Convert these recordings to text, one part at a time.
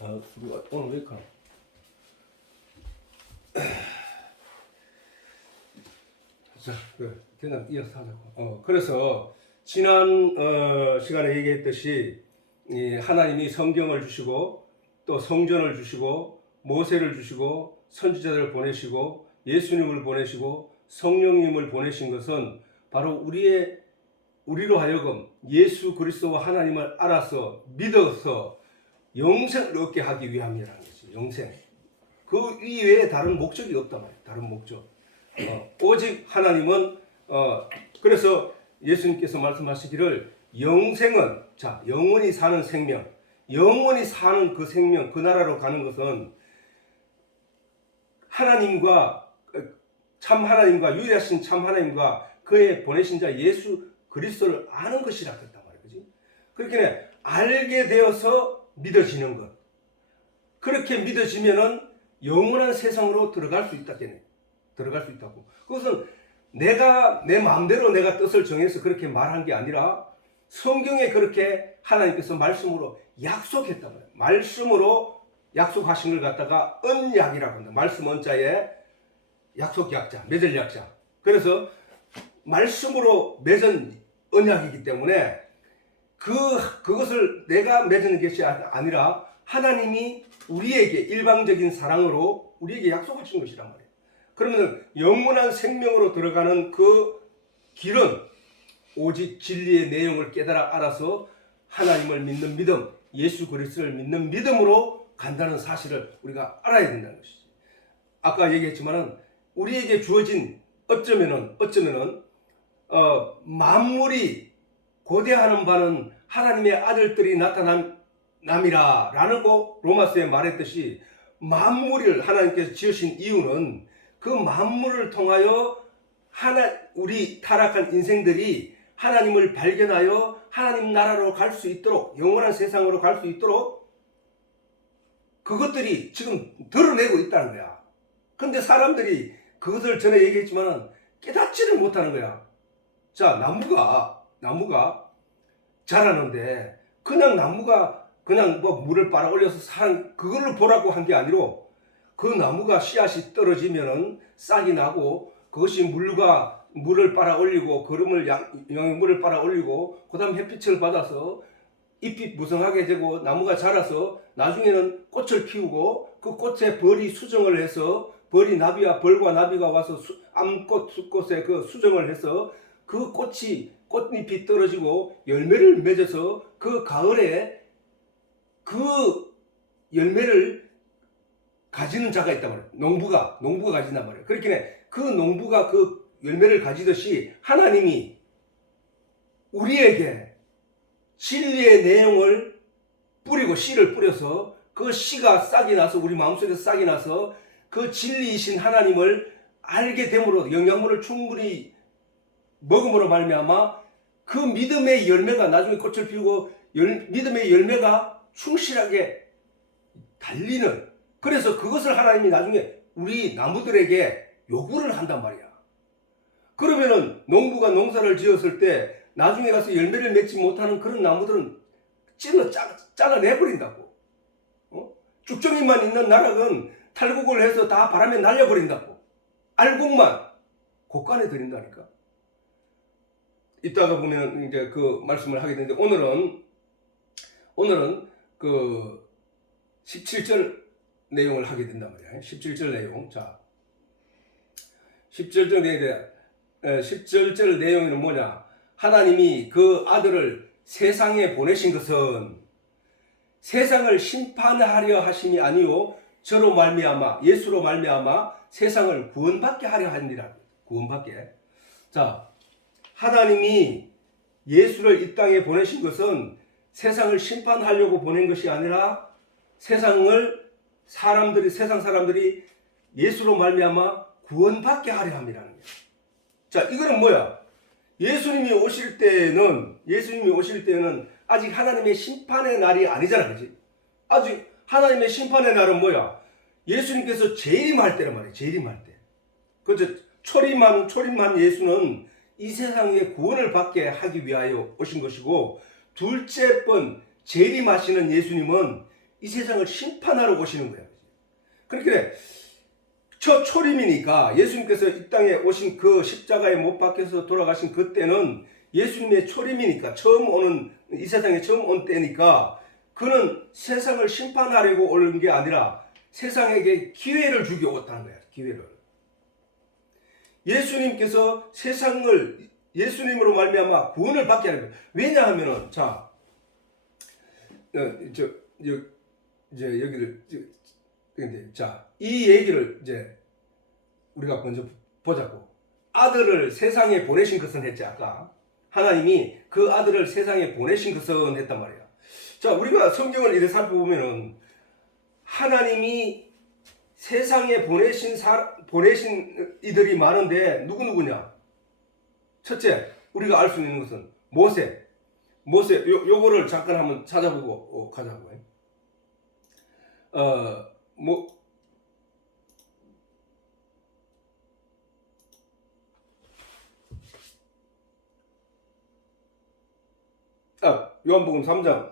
우리가 오늘 왜 가나? 자, 그냥 이어서 하자고. 그래서 지난 시간에 얘기했듯이 하나님이 성경을 주시고 또 성전을 주시고 모세를 주시고 선지자들을 보내시고 예수님을 보내시고 성령님을 보내신 것은 바로 우리로 하여금 예수 그리스도와 하나님을 알아서 믿어서 영생을 얻게 하기 위함이라는 거지. 영생. 그 이외에 다른 목적이 없단 말이야. 다른 목적. 오직 하나님은 그래서 예수님께서 말씀하시기를 영생은 영원히 사는 생명, 영원히 사는 그 생명, 그 나라로 가는 것은 하나님과 참 하나님과 유일하신 참 하나님과 그의 보내신 자 예수 그리스도를 아는 것이라 했단 말이야. 그지? 그렇게 알게 되어서 믿어지는 것. 그렇게 믿어지면은 영원한 세상으로 들어갈 수 있다겠네. 들어갈 수 있다고. 그것은 내가 내 마음대로 내가 뜻을 정해서 그렇게 말한 게 아니라 성경에 그렇게 하나님께서 말씀으로 약속했단 말이에요. 말씀으로 약속하신 걸 갖다가 언약이라고 한다. 말씀 언자에 약속 약자, 맺을 약자. 그래서 말씀으로 맺은 언약이기 때문에 그것을 내가 맺은 것이 아니라 하나님이 우리에게 일방적인 사랑으로 우리에게 약속을 준 것이란 말이에요. 그러면 영원한 생명으로 들어가는 그 길은 오직 진리의 내용을 깨달아 알아서 하나님을 믿는 믿음, 예수 그리스도를 믿는 믿음으로 간다는 사실을 우리가 알아야 된다는 것이지. 아까 얘기했지만은 우리에게 주어진 어쩌면은 만물이 고대하는 바는 하나님의 아들들이 나타남이라 라는 거 로마서에 말했듯이 만물을 하나님께서 지으신 이유는 그 만물을 통하여 우리 타락한 인생들이 하나님을 발견하여 하나님 나라로 갈 수 있도록 영원한 세상으로 갈 수 있도록 그것들이 지금 드러내고 있다는 거야. 그런데 사람들이 그것을 전에 얘기했지만 깨닫지를 못하는 거야. 자, 나무가 자라는데 그냥 나무가 그냥 뭐 물을 빨아 올려서 그걸로 보라고 한 게 아니로 그 나무가 씨앗이 떨어지면은 싹이 나고 그것이 물을 빨아 올리고 영양물을 빨아 올리고 그다음 햇빛을 받아서 잎이 무성하게 되고 나무가 자라서 나중에는 꽃을 피우고 그 꽃에 벌이 수정을 해서 벌과 나비가 와서 암꽃, 숫꽃에 그 수정을 해서 그 꽃잎이 떨어지고 열매를 맺어서 그 가을에 그 열매를 가지는 자가 있단 말이에요. 농부가 가진단 말이에요. 그렇게 그 농부가 그 열매를 가지듯이 하나님이 우리에게 진리의 내용을 뿌리고 씨를 뿌려서 그 씨가 싹이 나서 우리 마음속에서 싹이 나서 그 진리이신 하나님을 알게 됨으로 영양분을 충분히 먹음으로 말미암아 그 믿음의 열매가 나중에 꽃을 피우고 믿음의 열매가 충실하게 달리는 그래서 그것을 하나님이 나중에 우리 나무들에게 요구를 한단 말이야. 그러면은 농부가 농사를 지었을 때 나중에 가서 열매를 맺지 못하는 그런 나무들은 잘라내버린다고. 쭉정이만 있는 나락은 탈곡을 해서 다 바람에 날려버린다고. 알곡만 곡간에 들인다니까. 이따가 보면 이제 그 말씀을 하게 되는데 오늘은 그 17절 내용을 하게 된단 말이야. 17절 내용. 자, 17절 내용은 뭐냐? 하나님이 그 아들을 세상에 보내신 것은 세상을 심판하려 하심이 아니요 저로 말미암아 예수로 말미암아 세상을 구원받게 하려 하니라. 구원받게. 자, 하나님이 예수를 이 땅에 보내신 것은 세상을 심판하려고 보낸 것이 아니라 세상 사람들이 예수로 말미암아 구원받게 하려 함이라는 거예요. 자, 이거는 뭐야? 예수님이 오실 때는 아직 하나님의 심판의 날이 아니잖아, 그렇지? 아직 하나님의 심판의 날은 뭐야? 예수님께서 재림할 때란 말이에요. 재림할 때. 그렇죠? 초림한 예수는 이 세상에 구원을 받게 하기 위하여 오신 것이고, 둘째 번 재림하시는 예수님은 이 세상을 심판하러 오시는 거야. 그렇게 첫 초림이니까 예수님께서 이 땅에 오신 그 십자가에 못 박혀서 돌아가신 그때는 예수님의 초림이니까 이 세상에 처음 온 때니까 그는 세상을 심판하려고 오는 게 아니라 세상에게 기회를 주기 왔다는 거야. 기회를. 예수님께서 세상을 예수님으로 말미암아 구원을 받게 하는 거예요. 왜냐하면은 이 얘기를 이제 우리가 먼저 보자고. 아들을 세상에 보내신 것은 했지 아까. 하나님이 그 아들을 세상에 보내신 것은 했단 말이야. 자, 우리가 성경을 이렇게 살펴보면은 하나님이 세상에 보내신 이들이 많은데 누구냐? 첫째, 우리가 알 수 있는 것은 모세. 요거를 잠깐 한번 찾아보고 가자고. 요한복음 3장,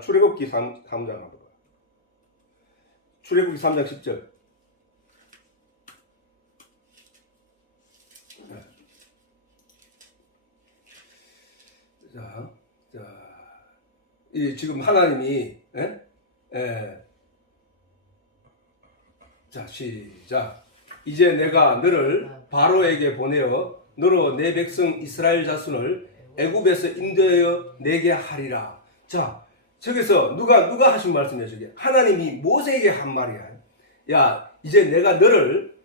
출애굽기 3장 한번. 출애굽기 3장 10절. 이 지금 하나님이 자, 시작. 이제 내가 너를 바로에게 보내어 너로 내 백성 이스라엘 자손을 애굽에서 인도하여 내게 하리라. 자, 저기서 누가 하신 말씀이야, 저게? 하나님이 모세에게 한 말이야. 야, 이제 내가 너를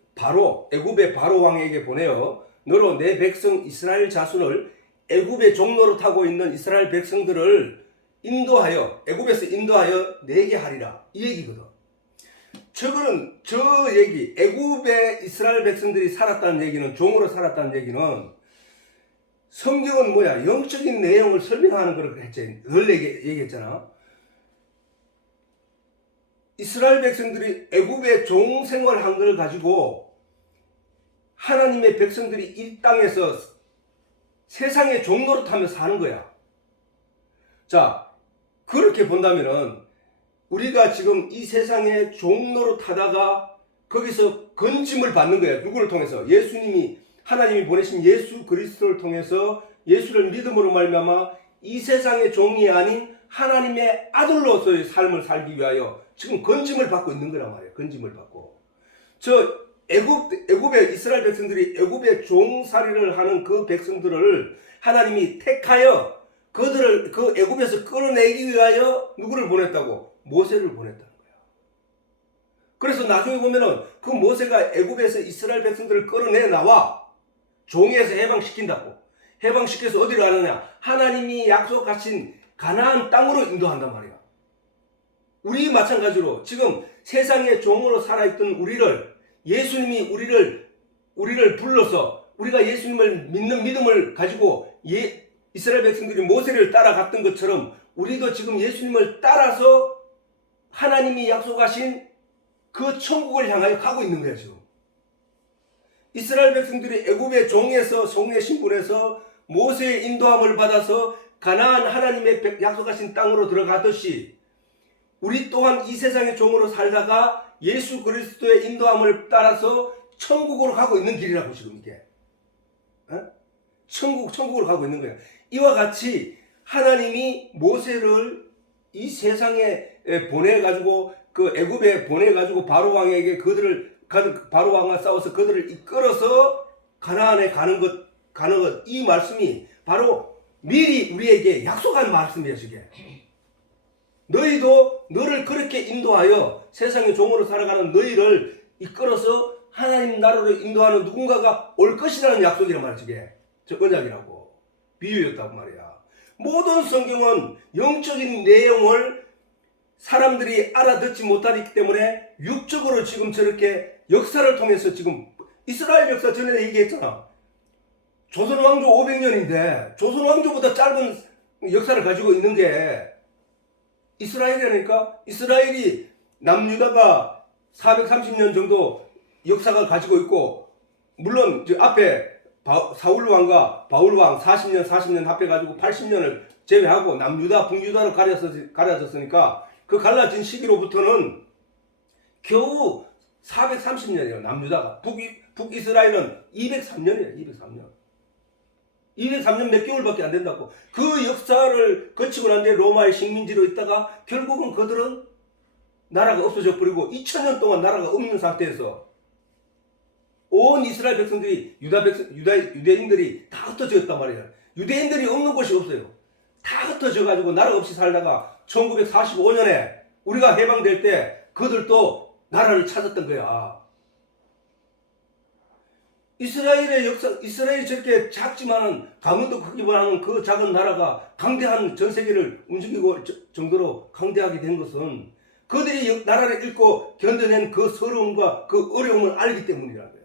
애굽의 바로 왕에게 보내어 너로 내 백성 이스라엘 자손을 애굽의 종로로 타고 있는 이스라엘 백성들을 애굽에서 인도하여 내게 하리라. 이 얘기거든. 저 얘기, 애굽의 이스라엘 백성들이 살았다는 얘기는, 종으로 살았다는 얘기는 성경은 뭐야? 영적인 내용을 설명하는 걸 했지. 늘 얘기했잖아. 이스라엘 백성들이 애굽의 종 생활한 걸 가지고 하나님의 백성들이 이 땅에서 세상의 종노릇하며 사는 거야. 자, 그렇게 본다면은 우리가 지금 이 세상의 종노릇하다가 거기서 건짐을 받는 거야. 누구를 통해서? 하나님이 보내신 예수 그리스도를 통해서 예수를 믿음으로 말미암아 이 세상의 종이 아닌 하나님의 아들로서의 삶을 살기 위하여 지금 건짐을 받고 있는 거란 말이에요. 건짐을 받고. 애굽의 이스라엘 백성들이 애굽의 종살이를 하는 그 백성들을 하나님이 택하여 그들을 그 애굽에서 끌어내기 위하여 누구를 보냈다고? 모세를 보냈다는 거야. 그래서 나중에 보면은 그 모세가 애굽에서 이스라엘 백성들을 끌어내 나와 종에서 해방시킨다고. 해방시켜서 어디로 가느냐? 하나님이 약속하신 가나안 땅으로 인도한단 말이야. 우리 마찬가지로 지금 세상의 종으로 살아있던 우리를 예수님이 우리를 불러서 우리가 예수님을 믿는 믿음을 가지고 이스라엘 백성들이 모세를 따라갔던 것처럼 우리도 지금 예수님을 따라서 하나님이 약속하신 그 천국을 향하여 가고 있는 거야 지금. 이스라엘 백성들이 애굽의 종의 신분에서 모세의 인도함을 받아서 가나안 하나님의 약속하신 땅으로 들어가듯이 우리 또한 이 세상의 종으로 살다가 예수 그리스도의 인도함을 따라서 천국으로 가고 있는 길이라고 지금 이게. 천국으로 가고 있는 거야. 이와 같이 하나님이 모세를 이 세상에 보내가지고 그 애굽에 보내가지고 바로 왕에게 바로 왕과 싸워서 그들을 이끌어서 가나안에 가는 것 이 말씀이 바로 미리 우리에게 약속한 말씀이에요. 이게. 너를 그렇게 인도하여 세상의 종으로 살아가는 너희를 이끌어서 하나님 나라로 인도하는 누군가가 올 것이라는 약속이란 말이야. 이게. 저 언약이라고. 비유였다고 말이야. 모든 성경은 영적인 내용을 사람들이 알아듣지 못하기 때문에 육적으로 지금 저렇게 역사를 통해서 지금 이스라엘 역사 전에 얘기했잖아. 조선 왕조 500년인데 조선 왕조보다 짧은 역사를 가지고 있는 게 이스라엘이라니까. 이스라엘이 남유다가 430년 정도 역사가 가지고 있고, 물론 앞에 사울 왕과 바울 왕 40년 합해가지고 80년을 제외하고 남유다, 북유다로 가려졌으니까 그 갈라진 시기로부터는 겨우 430년이에요. 남유다가. 북이스라엘은 203년이에요. 203년. 203년 몇 개월밖에 안 된다고. 그 역사를 거치고 난 뒤에 로마의 식민지로 있다가 결국은 그들은 나라가 없어져 버리고 2000년 동안 나라가 없는 상태에서 온 이스라엘 백성들이 유대인들이 다 흩어졌단 말이에요. 유대인들이 없는 곳이 없어요. 다 흩어져 가지고 나라 없이 살다가 1945년에 우리가 해방될 때 그들도 나라를 찾았던 거야. 이스라엘의 역사, 이스라엘이 저렇게 작지만은 강원도 크기보다는 그 작은 나라가 강대한 전 세계를 움직이고 정도로 강대하게 된 것은 그들이 나라를 잃고 견뎌낸 그 서러움과 그 어려움을 알기 때문이라는 거야.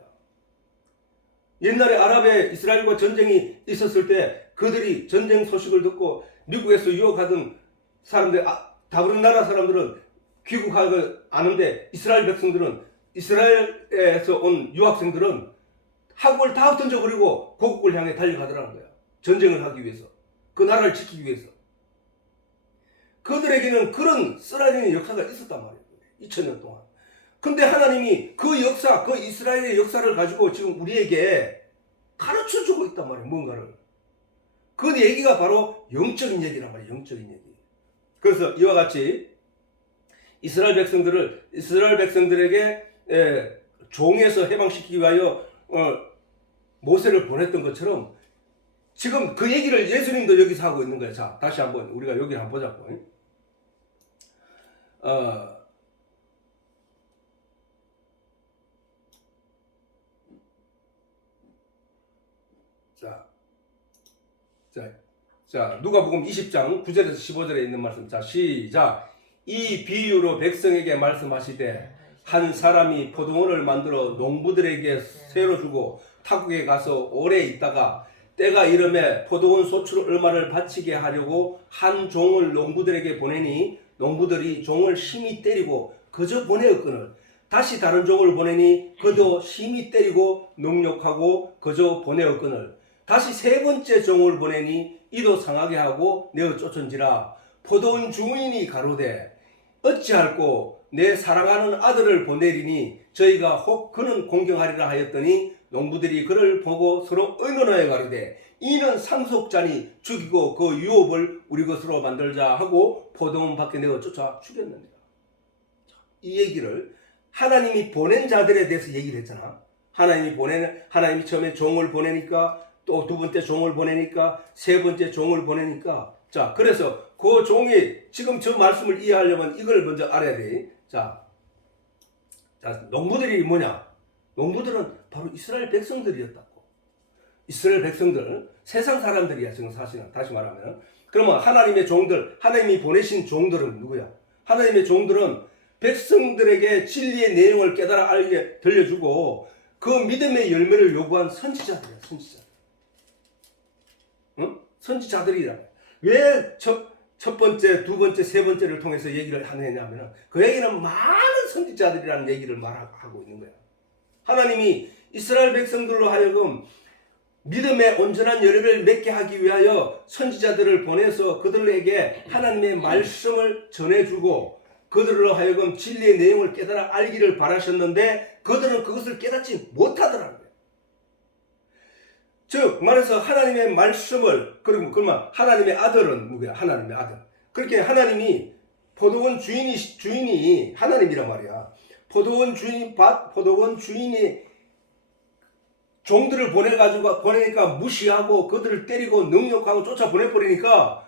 옛날에 아랍의 이스라엘과 전쟁이 있었을 때 그들이 전쟁 소식을 듣고 미국에서 유학하던 사람들, 다른 나라 사람들은 귀국하고 아는데 이스라엘 백성들은, 이스라엘에서 온 유학생들은 학업을 다 던져버리고 고국을 향해 달려가더라는 거야. 전쟁을 하기 위해서. 그 나라를 지키기 위해서. 그들에게는 그런 쓰라리는 역사가 있었단 말이에요. 2000년 동안. 근데 하나님이 그 역사, 그 이스라엘의 역사를 가지고 지금 우리에게 가르쳐주고 있단 말이에요. 뭔가를. 그 얘기가 바로 영적인 얘기란 말이에요. 영적인 얘기. 그래서 이와 같이 이스라엘 백성들에게 종에서 해방시키기 위하여 모세를 보냈던 것처럼 지금 그 얘기를 예수님도 여기서 하고 있는 거예요. 자, 다시 한번 우리가 여기를 한번 보자고. 자, 누가복음 20장 9절에서 15절에 있는 말씀. 자, 시작. 이 비유로 백성에게 말씀하시되 한 사람이 포도원을 만들어 농부들에게 새로 주고 타국에 가서 오래 있다가 때가 이름에 포도원 소출 얼마를 바치게 하려고 한 종을 농부들에게 보내니 농부들이 종을 심히 때리고 그저 보내었거늘 다시 다른 종을 보내니 그도 심히 때리고 능욕하고 그저 보내었거늘 다시 세 번째 종을 보내니 이도 상하게 하고 내어 쫓은지라 포도원 주인이 가로되 어찌할꼬 내 사랑하는 아들을 보내리니 저희가 혹 그는 공경하리라 하였더니 농부들이 그를 보고 서로 의논하여 가로되 이는 상속자니 죽이고 그 유업을 우리 것으로 만들자 하고 포도원 밖에 내어 쫓아 죽였느니라. 이 얘기를 하나님이 보낸 자들에 대해서 얘기를 했잖아. 하나님이 처음에 종을 보내니까 또 두 번째 종을 보내니까 세 번째 종을 보내니까 자, 그래서 그 종이 지금 저 말씀을 이해하려면 이걸 먼저 알아야 돼. 자, 농부들이 뭐냐? 농부들은 바로 이스라엘 백성들이었다고. 이스라엘 백성들, 세상 사람들이야, 지금 사실은. 다시 말하면. 그러면 하나님의 종들, 하나님이 보내신 종들은 누구야? 하나님의 종들은 백성들에게 진리의 내용을 깨달아 알게 들려주고 그 믿음의 열매를 요구한 선지자들이야, 선지자들. 응? 선지자들이라. 왜 첫 번째, 두 번째, 세 번째를 통해서 얘기를 하느냐면 그 얘기는 많은 선지자들이라는 얘기를 말하고 있는 거야. 하나님이 이스라엘 백성들로 하여금 믿음의 온전한 열매를 맺게 하기 위하여 선지자들을 보내서 그들에게 하나님의 말씀을 전해주고 그들로 하여금 진리의 내용을 깨달아 알기를 바라셨는데 그들은 그것을 깨닫지 못하더라는 거예요. 즉 말해서 하나님의 말씀을 그러면 하나님의 아들은 누구야? 하나님의 아들. 그렇게 하나님이 포도원 주인이 하나님이란 말이야. 포도원 주인이 종들을 보내니까 무시하고 그들을 때리고 능욕하고 쫓아 보내버리니까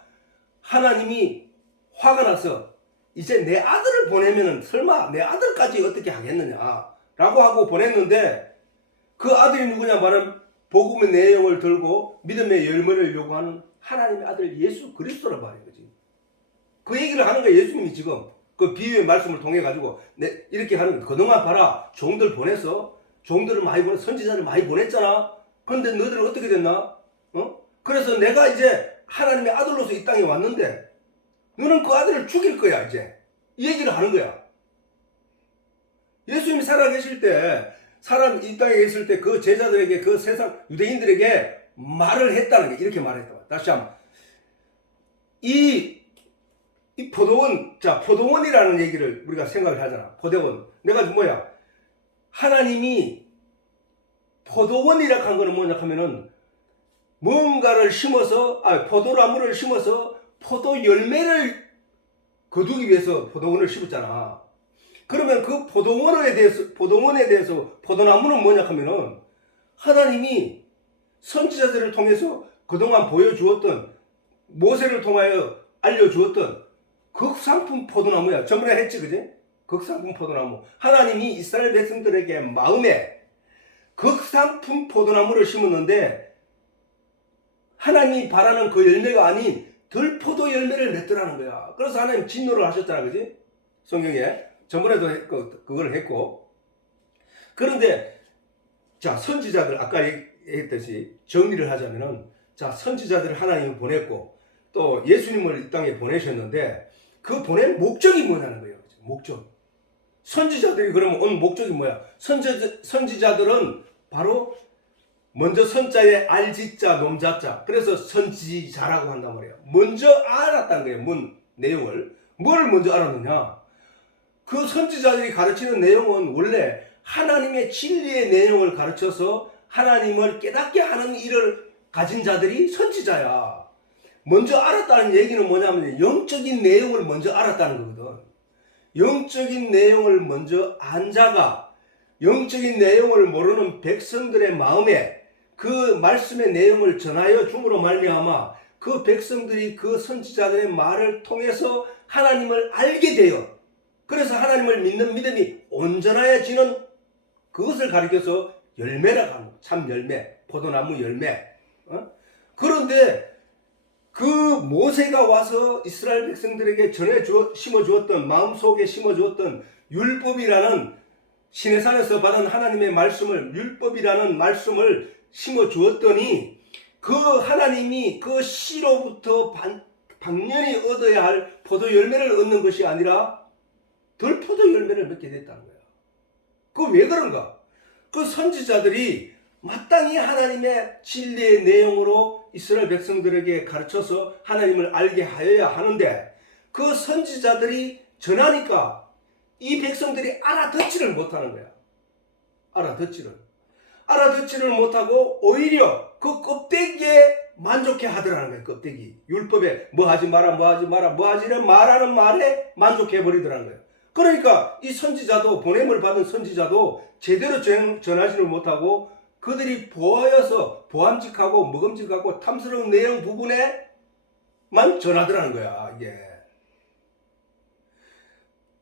하나님이 화가 나서 이제 내 아들을 보내면은 설마 내 아들까지 어떻게 하겠느냐 라고 하고 보냈는데 그 아들이 누구냐 말은 복음의 내용을 들고 믿음의 열매를 요구하는 하나님의 아들 예수 그리스도란 말이에요. 그 얘기를 하는 거예요. 예수님이 지금 그 비유의 말씀을 통해 가지고 이렇게 하는 거예요. 그동안 봐라. 종들 보내서 종들을 많이 선지자를 많이 보냈잖아. 그런데 너희들은 어떻게 됐나? 그래서 내가 이제 하나님의 아들로서 이 땅에 왔는데 너는 그 아들을 죽일 거야 이제. 이 얘기를 하는 거야. 예수님이 살아계실 때 이 땅에 있을 때 그 제자들에게 그 세상 유대인들에게 말을 했다는 게 이렇게 말했다. 다시 한번 이 포도원, 자, 포도원이라는 얘기를 우리가 생각을 하잖아. 포도원. 내가 뭐야? 하나님이 포도원이라고 한 거는 뭐냐 하면은 뭔가를 심어서, 포도나무를 심어서 포도 열매를 거두기 위해서 포도원을 심었잖아. 그러면 그 포도원에 대해서 포도나무는 뭐냐 하면은 하나님이 선지자들을 통해서 그동안 보여주었던, 모세를 통하여 알려주었던 극상품 포도나무야. 저번에 했지, 그지? 극상품 포도나무. 하나님이 이스라엘 백성들에게 마음에 극상품 포도나무를 심었는데 하나님이 바라는 그 열매가 아닌 들포도 열매를 맺더라는 거야. 그래서 하나님 진노를 하셨잖아, 그지? 성경에. 저번에도 그걸 했고. 그런데, 자, 선지자들, 아까 얘기했듯이 정리를 하자면은, 자, 선지자들을 하나님이 보냈고, 또 예수님을 이 땅에 보내셨는데, 그 보낸 목적이 뭐냐는 거예요. 목적. 선지자들이 그러면 온 목적이 뭐야? 선지자들은 바로 먼저 선자에 알지자 놈자자, 그래서 선지자라고 한단 말이에요. 먼저 알았다는 거예요. 뭔 내용을. 뭘 먼저 알았느냐? 그 선지자들이 가르치는 내용은 원래 하나님의 진리의 내용을 가르쳐서 하나님을 깨닫게 하는 일을 가진 자들이 선지자야. 먼저 알았다는 얘기는 뭐냐면 영적인 내용을 먼저 알았다는 거거든. 영적인 내용을 먼저 안 자가 영적인 내용을 모르는 백성들의 마음에 그 말씀의 내용을 전하여 줌으로 말미암아 그 백성들이 그 선지자들의 말을 통해서 하나님을 알게 되어, 그래서 하나님을 믿는 믿음이 온전해지는 그것을 가리켜서 열매라고 하는, 참 열매, 포도나무 열매. 그런데 그 모세가 와서 이스라엘 백성들에게 심어주었던, 마음속에 심어주었던 율법이라는, 시내산에서 받은 하나님의 말씀을, 율법이라는 말씀을 심어주었더니 그 하나님이 그 씨로부터 반면히 얻어야 할 포도 열매를 얻는 것이 아니라 덜포도 열매를 맺게 됐다는 거야. 그 왜 그런가? 그 선지자들이 마땅히 하나님의 진리의 내용으로 이스라엘 백성들에게 가르쳐서 하나님을 알게 하여야 하는데, 그 선지자들이 전하니까 이 백성들이 알아듣지를 못하는 거야. 알아듣지를 못하고 오히려 그 껍데기에 만족해 하더라는 거야. 껍데기. 율법에 뭐 하지 마라, 이런 말하는 말에 만족해 버리더라는 거야. 그러니까 이 선지자도, 보냄을 받은 선지자도 제대로 전하지를 못하고 그들이 보여서 보암직하고 먹음직하고 탐스러운 내용 부분에만 전하더라는 거야, 이게.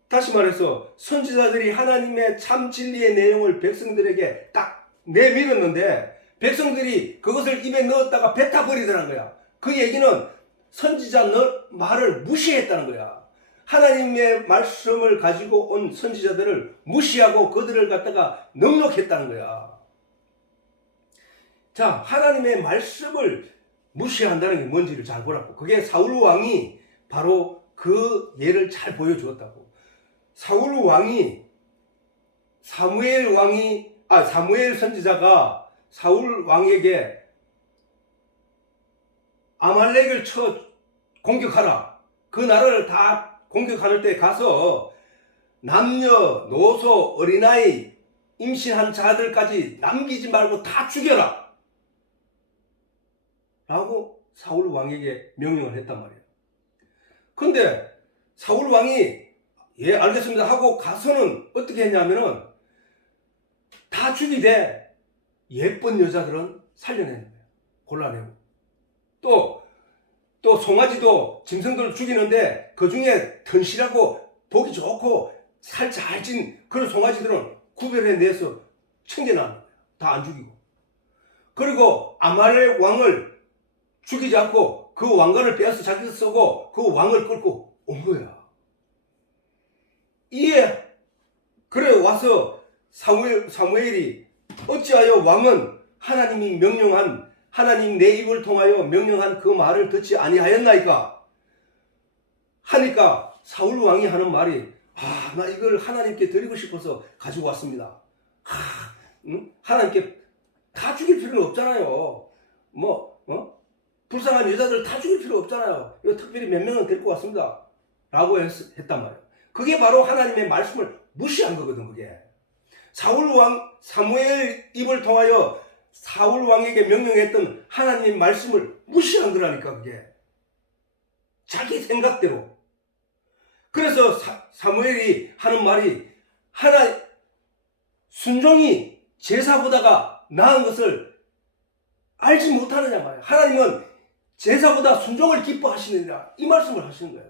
다시 말해서 선지자들이 하나님의 참 진리의 내용을 백성들에게 딱 내밀었는데 백성들이 그것을 입에 넣었다가 뱉어버리더라는 거야. 그 얘기는 선지자 말을 무시했다는 거야. 하나님의 말씀을 가지고 온 선지자들을 무시하고 그들을 갖다가 능욕했다는 거야. 자, 하나님의 말씀을 무시한다는 게 뭔지를 잘 보라고. 그게 사울 왕이 바로 그 예를 잘 보여주었다고. 사무엘 선지자가 사울 왕에게 아말렉을 쳐 공격하라, 그 나라를 다 공격할 때 가서 남녀, 노소, 어린아이, 임신한 자들까지 남기지 말고 다 죽여라 라고 사울 왕에게 명령을 했단 말이에요. 근데 사울 왕이 예 알겠습니다 하고 가서는 어떻게 했냐면은 다 죽이되 예쁜 여자들은 살려내는 거예요. 골라내고. 또 송아지도 짐승들을 죽이는데 그 중에 튼실하고 보기 좋고 살 잘 찐 그런 송아지들은 구별해내서 챙겨놔는 거예요. 다 안 죽이고. 그리고 아말렉 왕을 죽이지 않고 그 왕관을 빼앗아 자기가 쓰고 그 왕을 끌고 온 거야. 그래 와서 사무엘이 어찌하여 왕은 하나님이 명령한, 하나님 내 입을 통하여 명령한 그 말을 듣지 아니하였나이까 하니까 사울 왕이 하는 말이, 나 이걸 하나님께 드리고 싶어서 가지고 왔습니다. 하나님께 다 죽일 필요는 없잖아요. 불쌍한 여자들 다 죽일 필요 없잖아요. 이거 특별히 몇 명은 데리고 왔습니다. 라고 했단 말이에요. 그게 바로 하나님의 말씀을 무시한 거거든, 그게. 사무엘 입을 통하여 사울 왕에게 명령했던 하나님의 말씀을 무시한 거라니까, 그게. 자기 생각대로. 그래서 사무엘이 하는 말이 순종이 제사보다가 나은 것을 알지 못하느냐 말이야. 하나님은 제사보다 순종을 기뻐하시느니라. 이 말씀을 하시는 거예요.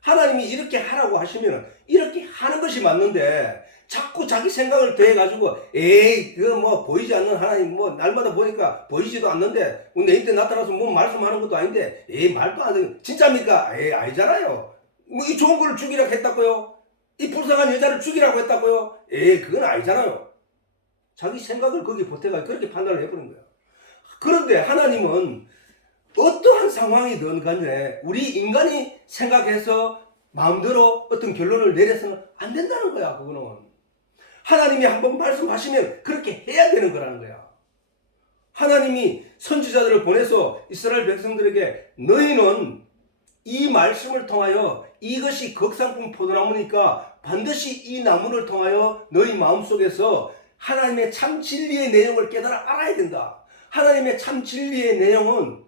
하나님이 이렇게 하라고 하시면 이렇게 하는 것이 맞는데 자꾸 자기 생각을 더해가지고 에이 그거 뭐 보이지 않는 하나님 뭐 날마다 보니까 보이지도 않는데 내 인때 나타나서 뭐 말씀하는 것도 아닌데 에이 말도 안 돼. 진짜입니까? 에이 아니잖아요. 뭐 이 좋은 거를 죽이라고 했다고요? 이 불쌍한 여자를 죽이라고 했다고요? 에이 그건 아니잖아요. 자기 생각을 거기에 보태가 그렇게 판단을 해버린 거예요. 그런데 하나님은 어떠한 상황이든 간에 우리 인간이 생각해서 마음대로 어떤 결론을 내려서는 안 된다는 거야. 그거는 하나님이 한번 말씀하시면 그렇게 해야 되는 거라는 거야. 하나님이 선지자들을 보내서 이스라엘 백성들에게 너희는 이 말씀을 통하여 이것이 극상품 포도나무니까 반드시 이 나무를 통하여 너희 마음속에서 하나님의 참 진리의 내용을 깨달아 알아야 된다. 하나님의 참 진리의 내용은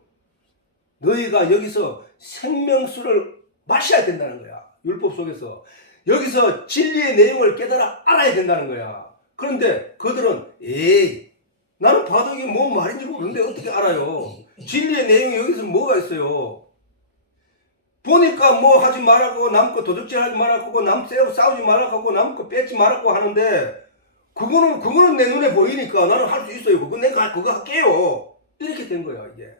너희가 여기서 생명수를 마셔야 된다는 거야. 율법 속에서. 여기서 진리의 내용을 깨달아 알아야 된다는 거야. 그런데 그들은 에이 나는 봐도 이게 뭔 말인지 모르는데 어떻게 알아요. 진리의 내용이 여기서 뭐가 있어요. 보니까 뭐 하지 말라고 남거 도둑질 하지 말라고 남 싸우지 말라고 남거 뺏지 말라고 하는데 그거는 내 눈에 보이니까 나는 할 수 있어요. 내가 그거 할게요. 이렇게 된 거야 이게.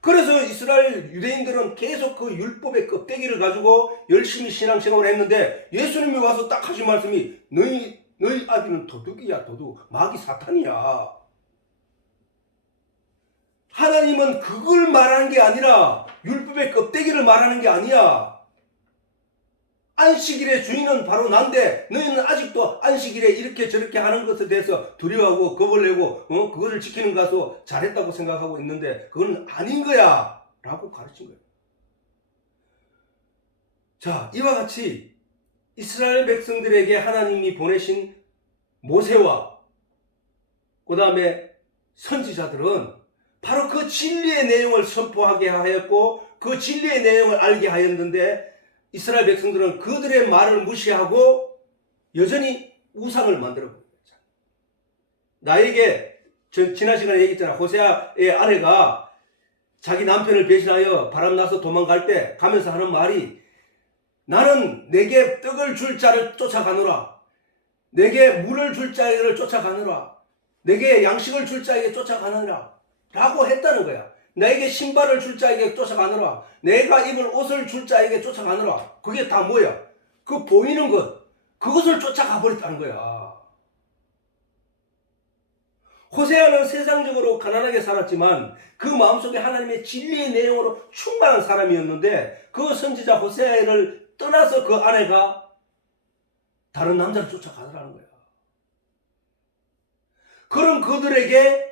그래서 이스라엘 유대인들은 계속 그 율법의 껍데기를 가지고 열심히 신앙생활을 했는데 예수님이 와서 딱 하신 말씀이 너희 아비는 도둑이야. 도둑. 마귀 사탄이야. 하나님은 그걸 말하는 게 아니라 율법의 껍데기를 말하는 게 아니야. 안식일의 주인은 바로 난데 너희는 아직도 안식일에 이렇게 저렇게 하는 것에 대해서 두려워하고 겁을 내고 그것을 지키는 가서 잘했다고 생각하고 있는데 그건 아닌 거야 라고 가르친 거예요. 자, 이와 같이 이스라엘 백성들에게 하나님이 보내신 모세와 그 다음에 선지자들은 바로 그 진리의 내용을 선포하게 하였고 그 진리의 내용을 알게 하였는데 이스라엘 백성들은 그들의 말을 무시하고 여전히 우상을 만들어 버린 거죠. 나에게 지난 시간에 얘기했잖아. 호세아의 아내가 자기 남편을 배신하여 바람나서 도망갈 때 가면서 하는 말이 나는 내게 떡을 줄 자를 쫓아가노라. 내게 물을 줄 자를 쫓아가노라. 내게 양식을 줄 자에게 쫓아가느라 라고 했다는 거야. 내게 신발을 줄 자에게 쫓아가느라. 내가 입을 옷을 줄 자에게 쫓아가느라. 그게 다 뭐야? 그 보이는 것. 그것을 쫓아가 버렸다는 거야. 호세아는 세상적으로 가난하게 살았지만 그 마음속에 하나님의 진리의 내용으로 충만한 사람이었는데 그 선지자 호세아를 떠나서 그 아내가 다른 남자를 쫓아가더라는 거야. 그럼 그들에게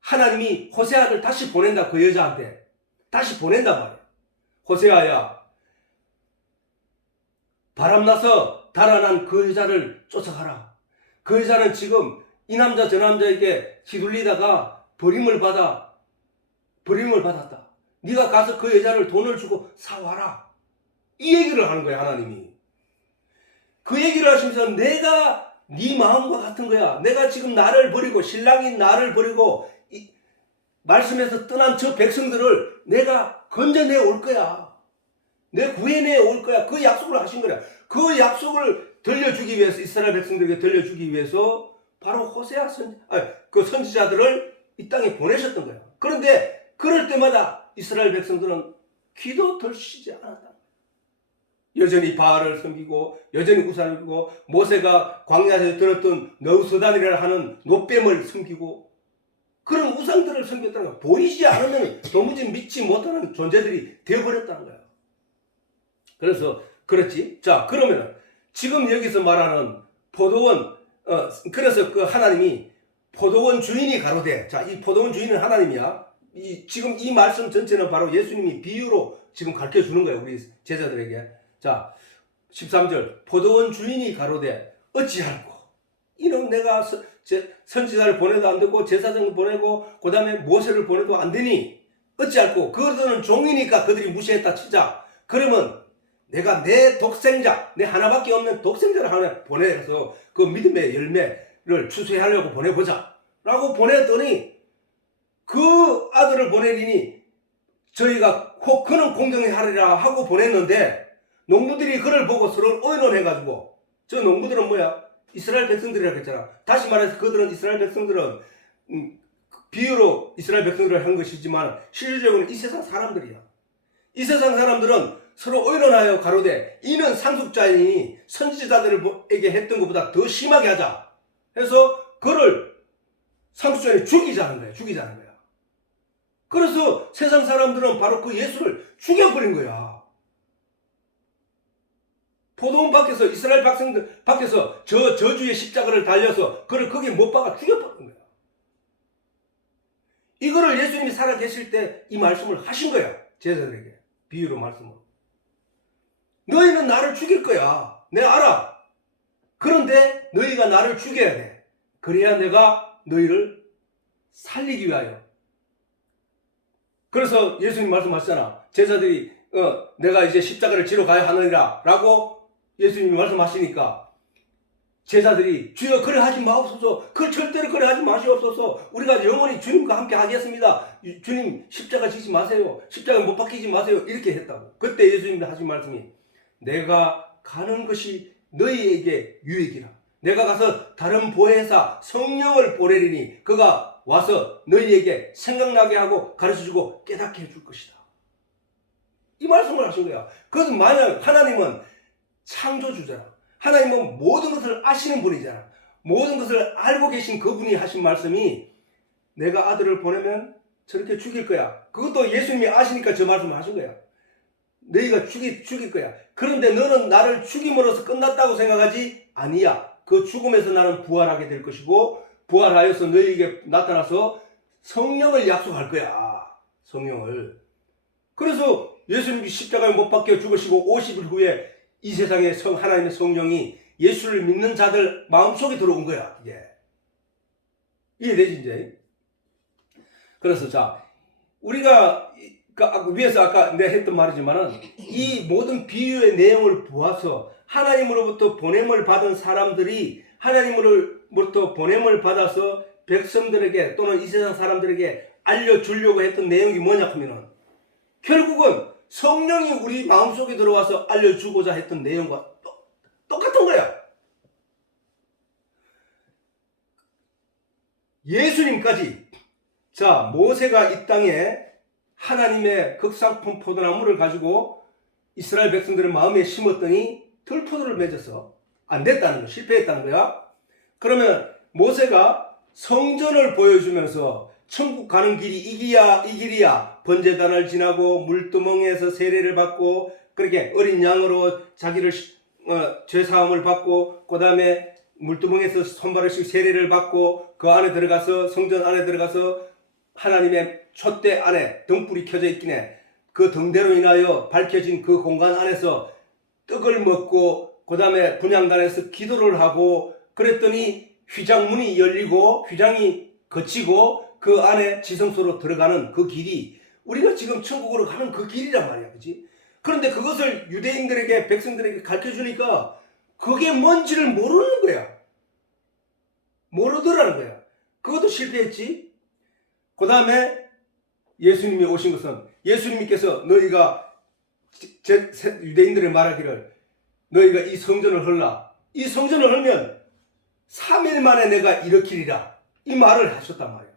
하나님이 호세아를 다시 보낸다. 그 여자한테 다시 보낸단 말이야. 호세아야, 바람나서 달아난 그 여자를 쫓아가라. 그 여자는 지금 이 남자 저 남자에게 휘둘리다가 버림을 받았다. 네가 가서 그 여자를 돈을 주고 사와라. 이 얘기를 하는 거야. 하나님이. 그 얘기를 하시면서 내가 네 마음과 같은 거야. 내가 지금 나를 버리고 신랑인 나를 버리고 말씀에서 떠난 저 백성들을 내가 건져내 올 거야. 내 구해내 올 거야. 그 약속을 하신 거야. 그 약속을 들려주기 위해서 이스라엘 백성들에게 들려주기 위해서 바로 호세아 그 선지자들을 이 땅에 보내셨던 거야. 그런데 그럴 때마다 이스라엘 백성들은 귀도 덜 쉬지 않았다. 여전히 바알을 섬기고 여전히 우상을 섬기고 모세가 광야에서 들었던 너우스단이라 하는 노뱀을 섬기고 그런 우상들을 섬겼다는 거야. 보이지 않으면 도무지 믿지 못하는 존재들이 되어버렸다는 거야. 그래서 그렇지. 자, 그러면 지금 여기서 말하는 포도원 그래서 그 하나님이 포도원 주인이 가로되 자, 이 포도원 주인은 하나님이야. 지금 이 말씀 전체는 바로 예수님이 비유로 지금 가르쳐 주는 거예요. 우리 제자들에게. 자, 13절. 포도원 주인이 가로되 어찌할꼬? 이는 내가 선지자를 보내도 안 되고 제사장을 보내고 그 다음에 모세를 보내도 안 되니 어찌할꼬? 그들은 종이니까 그들이 무시했다 치자. 그러면 내가 내 독생자, 내 하나밖에 없는 독생자를 하나 보내서 그 믿음의 열매를 추수하려고 보내보자 라고 보냈더니 그 아들을 보내리니 저희가 그는 공경히 하리라 하고 보냈는데 농부들이 그를 보고 서로 의논해가지고 저 농부들은 뭐야? 이스라엘 백성들이라고 했잖아. 다시 말해서 그들은 이스라엘 백성들은 비유로 이스라엘 백성들을 한 것이지만 실질적으로는 이 세상 사람들이야. 이 세상 사람들은 서로 의논하여 가로되 이는 상속자이니 선지자들에게 했던 것보다 더 심하게 하자 해서 그를 상속자에 죽이자는 거야. 그래서 세상 사람들은 바로 그 예수를 죽여버린 거야. 포도원 밖에서 이스라엘 백성들 밖에서 저주의 십자가를 달려서 그를 거기에 못 박아 죽여버린 거야. 이거를 예수님이 살아계실 때 이 말씀을 하신 거야. 제자들에게 비유로 말씀으로. 너희는 나를 죽일 거야. 내가 알아. 그런데 너희가 나를 죽여야 돼. 그래야 내가 너희를 살리기 위하여. 그래서 예수님 말씀하시잖아. 제자들이 내가 이제 십자가를 지러 가야 하느니라 라고 예수님이 말씀하시니까 제자들이 주여 그래 하지 마옵소서. 그 절대로 그래 하지 마시옵소서. 우리가 영원히 주님과 함께 하겠습니다. 주님 십자가 지지 마세요. 십자가 못 박히지 마세요. 이렇게 했다고. 그때 예수님이 하신 말씀이 내가 가는 것이 너희에게 유익이라. 내가 가서 다른 보혜사 성령을 보내리니 그가 와서 너희에게 생각나게 하고 가르쳐주고 깨닫게 해줄 것이다. 이 말씀을 하신 거야. 그래서 만약 하나님은 창조주잖아. 하나님은 모든 것을 아시는 분이잖아. 모든 것을 알고 계신 그분이 하신 말씀이 내가 아들을 보내면 저렇게 죽일 거야. 그것도 예수님이 아시니까 저 말씀을 하신 거야. 너희가 죽일 거야. 그런데 너는 나를 죽임으로써 끝났다고 생각하지? 아니야. 그 죽음에서 나는 부활하게 될 것이고 부활하여서 너희에게 나타나서 성령을 약속할 거야. 성령을. 그래서 예수님이 십자가에 못 박혀 죽으시고 50일 후에 이 세상에 하나님의 성령이 예수를 믿는 자들 마음속에 들어온 거야. 이게. 이해되지 이제? 그래서 자 우리가 위에서 아까 내가 했던 말이지만은 이 모든 비유의 내용을 보아서 하나님으로부터 보냄을 받은 사람들이 하나님으로부터 보냄을 받아서 백성들에게 또는 이 세상 사람들에게 알려주려고 했던 내용이 뭐냐 하면은 결국은 성령이 우리 마음속에 들어와서 알려주고자 했던 내용과 똑같은 거야. 예수님까지 자 모세가 이 땅에 하나님의 극상품 포도나무를 가지고 이스라엘 백성들의 마음에 심었더니 들포도를 맺어서 안 됐다는 거, 실패했다는 거야. 그러면 모세가 성전을 보여주면서 천국 가는 길이 이 길이야. 번제단을 지나고 물두멍에서 세례를 받고 그렇게 어린 양으로 자기를 죄사함을 받고 그 다음에 물두멍에서 손발을씩 세례를 받고 그 안에 들어가서 성전 안에 들어가서 하나님의 촛대 안에 등불이 켜져 있긴 해. 그 등대로 인하여 밝혀진 그 공간 안에서 떡을 먹고 그 다음에 분향단에서 기도를 하고 그랬더니 휘장문이 열리고 휘장이 거치고 그 안에 지성소로 들어가는 그 길이 우리가 지금 천국으로 가는 그 길이란 말이야. 그치? 그런데 그것을 유대인들에게 백성들에게 가르쳐주니까 그게 뭔지를 모르는 거야. 모르더라는 거야. 그것도 실패했지. 그 다음에 예수님이 오신 것은 예수님께서 너희가 유대인들의 말하기를 너희가 이 성전을 헐라. 이 성전을 헐면 3일 만에 내가 일으키리라. 이 말을 하셨단 말이야.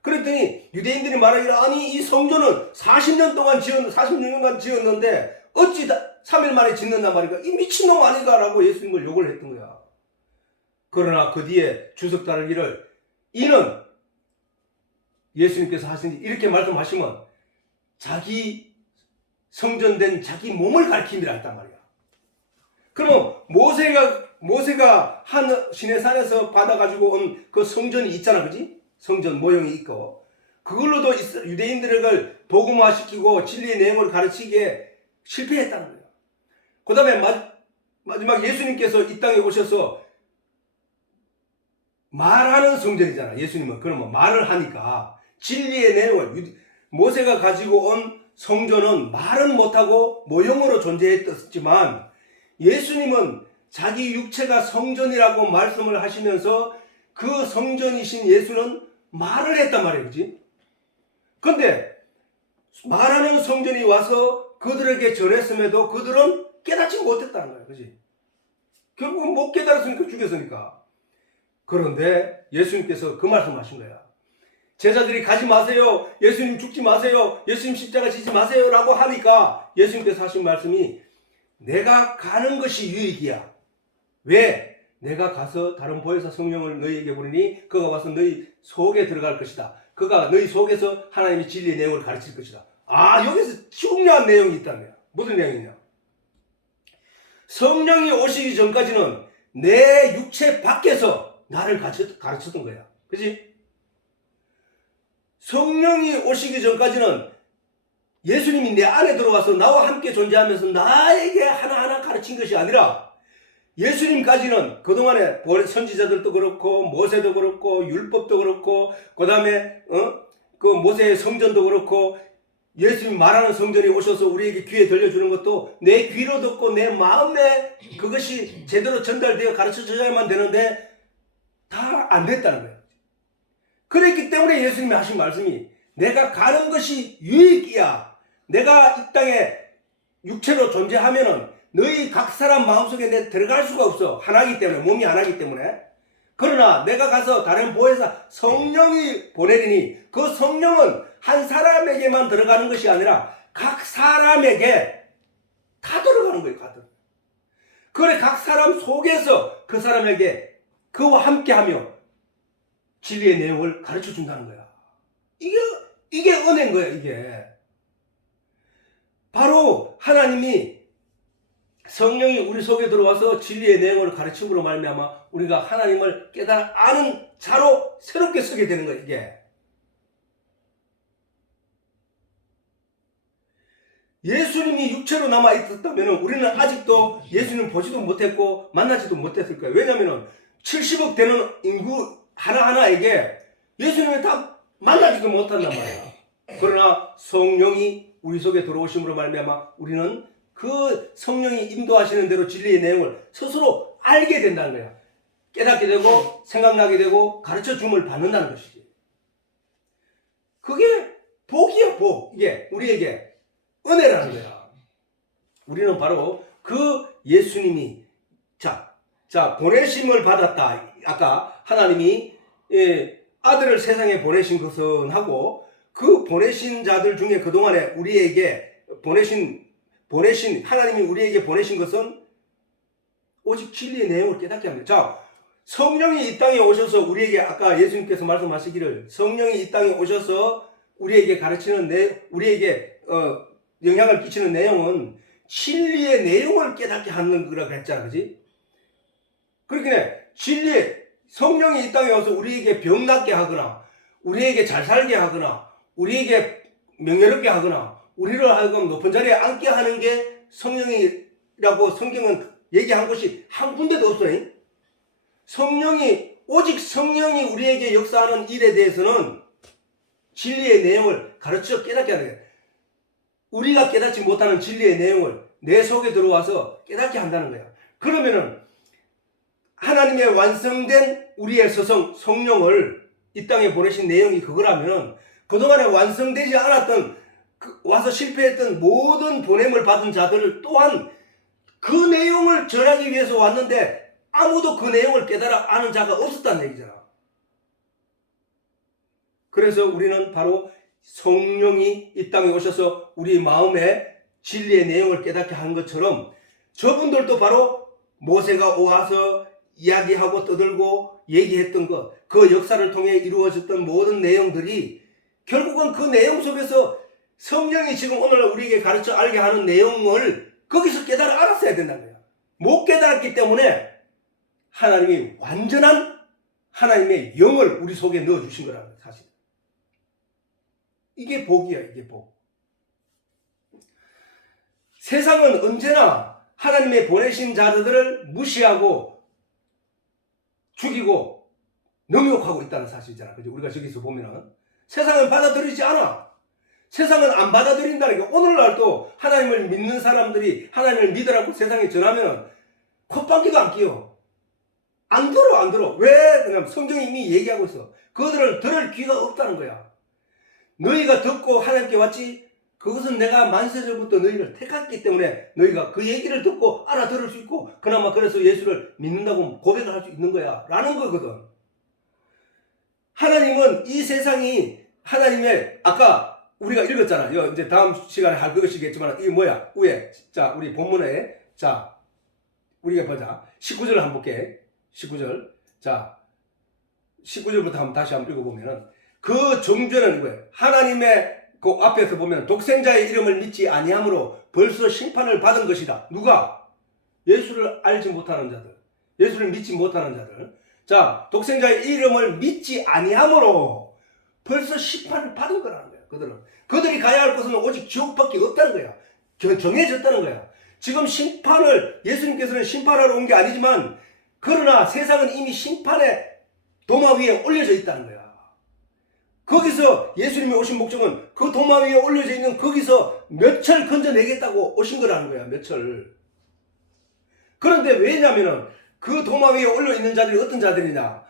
그랬더니 유대인들이 말하기를 아니 이 성전은 40년간 지었는데 어찌 3일 만에 짓는단 말이야. 이 미친놈 아닌가 라고 예수님을 욕을 했던 거야. 그러나 그 뒤에 주석 따르기를 이는 예수님께서 하신 이렇게 말씀하시면 자기 성전된 자기 몸을 가리킴이라 했단 말이야. 그러면 모세가 한 시내산에서 받아가지고 온 그 성전이 있잖아, 그지? 성전 모형이 있고 그걸로도 유대인들을 복음화시키고 진리의 내용을 가르치기에 실패했다는 거예요. 그 다음에 마지막 예수님께서 이 땅에 오셔서 말하는 성전이잖아. 예수님은 그러면 말을 하니까 진리의 내용을 모세가 가지고 온 성전은 말은 못하고 모형으로 존재했었지만 예수님은 자기 육체가 성전이라고 말씀을 하시면서 그 성전이신 예수는 말을 했단 말이에요. 그지? 근데 말하는 성전이 와서 그들에게 전했음에도 그들은 깨닫지 못했다는 거예요. 그지? 결국은 못 깨달았으니까 죽였으니까. 그런데 예수님께서 그 말씀하신 거야. 제자들이 가지 마세요. 예수님 죽지 마세요. 예수님 십자가 지지 마세요. 라고 하니까 예수님께서 하신 말씀이 내가 가는 것이 유익이야. 왜? 내가 가서 다른 보혜사 성령을 너희에게 보내니 그가 와서 너희 속에 들어갈 것이다. 그가 너희 속에서 하나님의 진리의 내용을 가르칠 것이다. 아, 여기서 중요한 내용이 있다는 거야. 무슨 내용이냐? 성령이 오시기 전까지는 내 육체 밖에서 나를 가르쳤던 거야. 그치? 성령이 오시기 전까지는 예수님이 내 안에 들어와서 나와 함께 존재하면서 나에게 하나하나 가르친 것이 아니라 예수님까지는 그동안에 선지자들도 그렇고 모세도 그렇고 율법도 그렇고 그 다음에 그 모세의 성전도 그렇고 예수님 말하는 성전이 오셔서 우리에게 귀에 들려주는 것도 내 귀로 듣고 내 마음에 그것이 제대로 전달되어 가르쳐져야만 되는데 다 안 됐다는 거예요. 그랬기 때문에 예수님이 하신 말씀이 내가 가는 것이 유익이야. 내가 이 땅에 육체로 존재하면은 너희 각 사람 마음속에 내 들어갈 수가 없어. 하나이기 때문에, 몸이 하나이기 때문에. 그러나 내가 가서 다른 보혜사 성령이 보내리니 그 성령은 한 사람에게만 들어가는 것이 아니라 각 사람에게 다 들어가는 거예요. 다 들어가는. 그래 각 사람 속에서 그 사람에게 그와 함께하며 진리의 내용을 가르쳐 준다는 거야. 이게 은혜인 거야. 이게 바로 하나님이 성령이 우리 속에 들어와서 진리의 내용을 가르침으로 말미암아 우리가 하나님을 깨달아 아는 자로 새롭게 서게 되는 거야. 이게 예수님이 육체로 남아 있었다면 우리는 아직도 예수님 보지도 못했고 만나지도 못했을 거예요. 왜냐하면 70억 되는 인구 하나하나에게 예수님을 다 만나지도 못한단 말이야. 그러나 성령이 우리 속에 들어오심으로 말미암아 우리는 그 성령이 인도하시는 대로 진리의 내용을 스스로 알게 된다는 거야. 깨닫게 되고 생각나게 되고 가르쳐 줌을 받는다는 것이지. 그게 복이야, 복. 이게 우리에게 은혜라는 거야. 우리는 바로 그 예수님이 자 보내심을 받았다. 아까 하나님이 아들을 세상에 보내신 것은 하고 그 보내신 자들 중에 그동안에 우리에게 보내신 하나님이 우리에게 보내신 것은 오직 진리의 내용을 깨닫게 합니다. 자, 성령이 이 땅에 오셔서 우리에게 아까 예수님께서 말씀하시기를 성령이 이 땅에 오셔서 우리에게 가르치는 우리에게 영향을 끼치는 내용은 진리의 내용을 깨닫게 하는 거라고 했잖아. 그지? 그러니까 성령이 이 땅에 와서 우리에게 병 낫게 하거나 우리에게 잘 살게 하거나 우리에게 명예롭게 하거나 우리를 하여금 높은 자리에 앉게 하는 게 성령이라고 성경은 얘기한 것이 한 군데도 없어요. 오직 성령이 우리에게 역사하는 일에 대해서는 진리의 내용을 가르쳐 깨닫게 하는 거예요. 우리가 깨닫지 못하는 진리의 내용을 내 속에 들어와서 깨닫게 한다는 거예요. 그러면은 하나님의 완성된 우리의 서성 성령을 이 땅에 보내신 내용이 그거라면 그동안에 완성되지 않았던 와서 실패했던 모든 보냄을 받은 자들 또한 그 내용을 전하기 위해서 왔는데 아무도 그 내용을 깨달아 아는 자가 없었다는 얘기잖아. 그래서 우리는 바로 성령이 이 땅에 오셔서 우리 마음에 진리의 내용을 깨닫게 하는 것처럼 저분들도 바로 모세가 와서 이야기하고 떠들고 얘기했던 것, 그 역사를 통해 이루어졌던 모든 내용들이 결국은 그 내용 속에서 성령이 지금 오늘 우리에게 가르쳐 알게 하는 내용을 거기서 깨달아 알았어야 된다는 거야. 못 깨달았기 때문에 하나님이 완전한 하나님의 영을 우리 속에 넣어주신 거라는 사실. 이게 복이야, 이게 복. 세상은 언제나 하나님의 보내신 자들을 무시하고 죽이고 능욕하고 있다는 사실이잖아. 그죠? 우리가 저기서 보면은 세상은 받아들이지 않아. 세상은 안 받아들인다는 게, 오늘날도 하나님을 믿는 사람들이 하나님을 믿으라고 세상에 전하면 콧방귀도 안 끼요. 안 들어. 왜? 그냥 성경이 이미 얘기하고 있어. 그들은 들을 귀가 없다는 거야. 너희가 듣고 하나님께 왔지, 그것은 내가 만세전부터 너희를 택했기 때문에 너희가 그 얘기를 듣고 알아들을 수 있고 그나마 그래서 예수를 믿는다고 고백을 할 수 있는 거야 라는 거거든. 하나님은 이 세상이 하나님의, 아까 우리가 읽었잖아. 이제 다음 시간에 할 것이겠지만 이게 뭐야? 위에, 자, 우리 본문에, 자, 우리가 보자. 19절 한번 볼게. 19절. 자, 19절부터 다시 한번 읽어보면은, 그 정죄는 이거예요. 하나님의 그 앞에서 보면 독생자의 이름을 믿지 아니함으로 벌써 심판을 받은 것이다. 누가? 예수를 알지 못하는 자들, 예수를 믿지 못하는 자들. 자, 독생자의 이름을 믿지 아니함으로 벌써 심판을 받은 거라는 거야. 그들이 가야 할 곳은 오직 지옥밖에 없다는 거야. 정해졌다는 거야. 지금 심판을, 예수님께서는 심판하러 온 게 아니지만, 그러나 세상은 이미 심판의 도마 위에 올려져 있다는 거야. 거기서 예수님이 오신 목적은 그 도마 위에 올려져 있는 거기서 몇 철 건져내겠다고 오신 거라는 거야. 몇 철. 그런데 왜냐면은 그 도마 위에 올려 있는 자들이 어떤 자들이냐?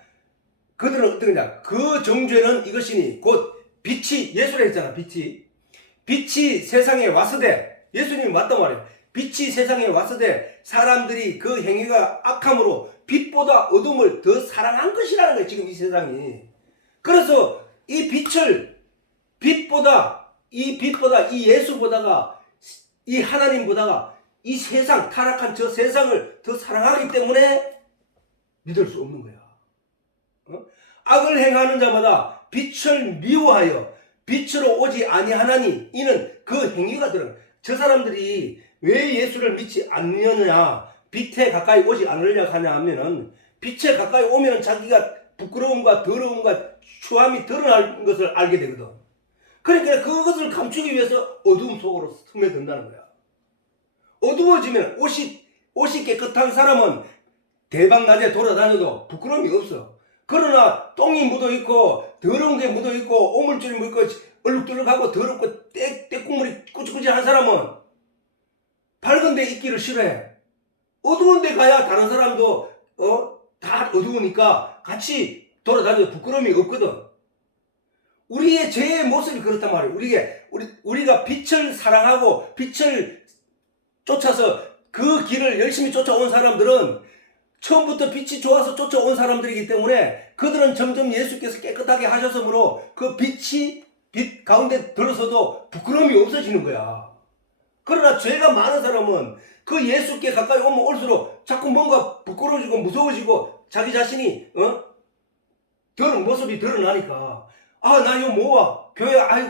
그들은 어떤 거냐? 그 정죄는 이것이니 곧 빛이, 예수라 했잖아. 빛이 세상에 왔으되, 예수님이 맞단 말이에요. 빛이 세상에 왔으되 사람들이 그 행위가 악함으로 빛보다 어둠을 더 사랑한 것이라는 거예요. 지금 이 세상이. 그래서 이 빛보다 이 예수보다가, 이 하나님보다가 이 세상, 타락한 저 세상을 더 사랑하기 때문에 믿을 수 없는 거야. 악을 행하는 자마다 빛을 미워하여 빛으로 오지 아니하나니 이는 그 행위가 들어. 저 사람들이 왜 예수를 믿지 않느냐, 빛에 가까이 오지 않으려고 하냐 하면은, 빛에 가까이 오면 자기가 부끄러움과 더러움과 추함이 드러날 것을 알게 되거든. 그러니까 그것을 감추기 위해서 어두움 속으로 스며든다는 거야. 어두워지면 옷이 깨끗한 사람은 대박낮에 돌아다녀도 부끄러움이 없어. 그러나 똥이 묻어있고 더러운 게 묻어있고 오물줄이 묻어있고 얼룩덜룩하고 더럽고 때국물이 꾸질꾸질한 사람은 밝은 데 있기를 싫어해. 어두운 데 가야 다른 사람도 다 어두우니까 같이 돌아다녀도 부끄러움이 없거든. 우리의 죄의 모습이 그렇단 말이에요. 우리가 빛을 사랑하고 빛을 쫓아서 그 길을 열심히 쫓아온 사람들은 처음부터 빛이 좋아서 쫓아온 사람들이기 때문에 그들은 점점 예수께서 깨끗하게 하셨으므로 그 빛이 빛 가운데 들어서도 부끄러움이 없어지는 거야. 그러나 죄가 많은 사람은 그 예수께 가까이 오면 올수록 자꾸 뭔가 부끄러워지고 무서워지고 자기 자신이 드러는 모습이 드러나니까, 나 이거 뭐야?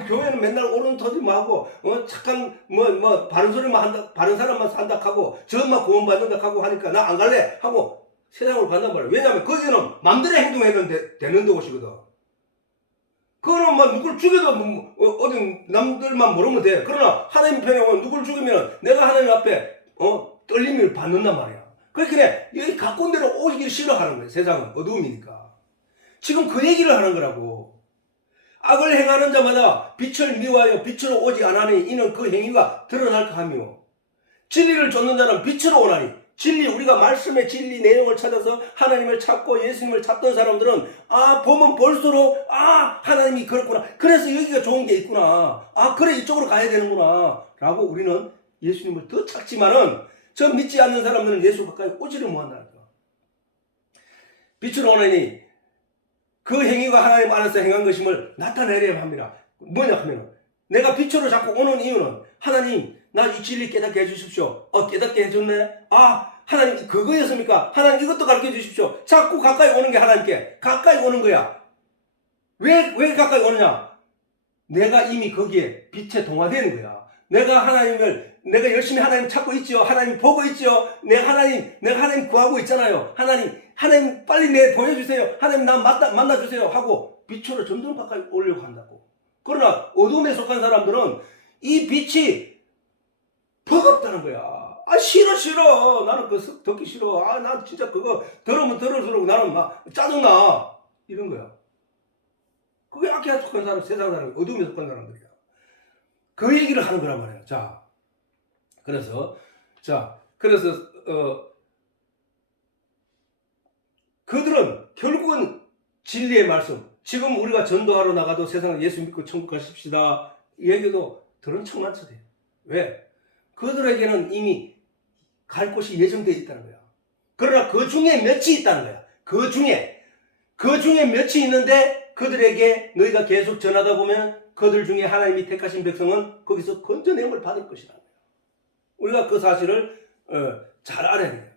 교회는 맨날 옳은 터지만 하고, 착한, 바른 소리만 한다, 바른 사람만 산다 하고, 저만 구원받는다 하고 하니까 나 안 갈래! 하고 세상으로 간단 말이야. 왜냐면 거기는 맘대로 행동해도 되는 곳이거든. 그거는 누굴 죽여도 어디 남들만 모르면 돼. 그러나 하나님 편에 오면 누굴 죽이면 내가 하나님 앞에, 떨림을 받는단 말이야. 그렇게 여기 가까운 데로 오기를 싫어하는 거야. 세상은 어두움이니까. 지금 그 얘기를 하는 거라고. 악을 행하는 자마다 빛을 미워하여 빛으로 오지 않으니 이는 그 행위가 드러날까 하며, 진리를 쫓는 자는 빛으로 오나니, 우리가 말씀의 진리 내용을 찾아서 하나님을 찾고 예수님을 찾던 사람들은 보면 볼수록 하나님이 그렇구나, 그래서 여기가 좋은 게 있구나, 그래 이쪽으로 가야 되는구나 라고 우리는 예수님을 더 찾지만은, 저 믿지 않는 사람들은 예수 가까이 오지를 못한다는 거야. 빛으로 오나니 그 행위가 하나님 안에서 행한 것임을 나타내려야 합니다. 뭐냐 하면, 내가 빛으로 자꾸 오는 이유는, 하나님 나 이 진리 깨닫게 해주십시오. 깨닫게 해줬네. 하나님 그거였습니까? 하나님 이것도 가르쳐 주십시오. 자꾸 가까이 오는 게 하나님께 가까이 오는 거야. 왜 가까이 오느냐? 내가 이미 거기에 빛에 동화되는 거야. 내가 열심히 하나님 찾고 있죠. 하나님 보고 있죠. 내가 하나님 구하고 있잖아요. 하나님 빨리 보여주세요. 하나님 나 만나주세요. 하고 빛으로 점점 가까이 오려고 한다고. 그러나 어둠에 속한 사람들은 이 빛이 버겁다는 거야. 아, 싫어. 나는 그거 듣기 싫어. 아, 난 진짜 그거 들으면 들을수록 나는 막 짜증나. 이런 거야. 그게 악에 속한 사람, 세상 사람, 어둠에 속한 사람들이야. 그 얘기를 하는 거란 말이야. 자, 그래서 그들은 결국은 진리의 말씀, 지금 우리가 전도하러 나가도 세상에 예수 믿고 천국 가십시다 이 얘기도 들은 척만 쳐대요. 왜? 그들에게는 이미 갈 곳이 예정되어 있다는 거야. 그러나 그 중에 몇이 있다는 거야. 그 중에 몇이 있는데 그들에게 너희가 계속 전하다 보면 그들 중에 하나님이 택하신 백성은 거기서 건져냄을 받을 것이라는 거야. 우리가 그 사실을 잘 알아야 돼요.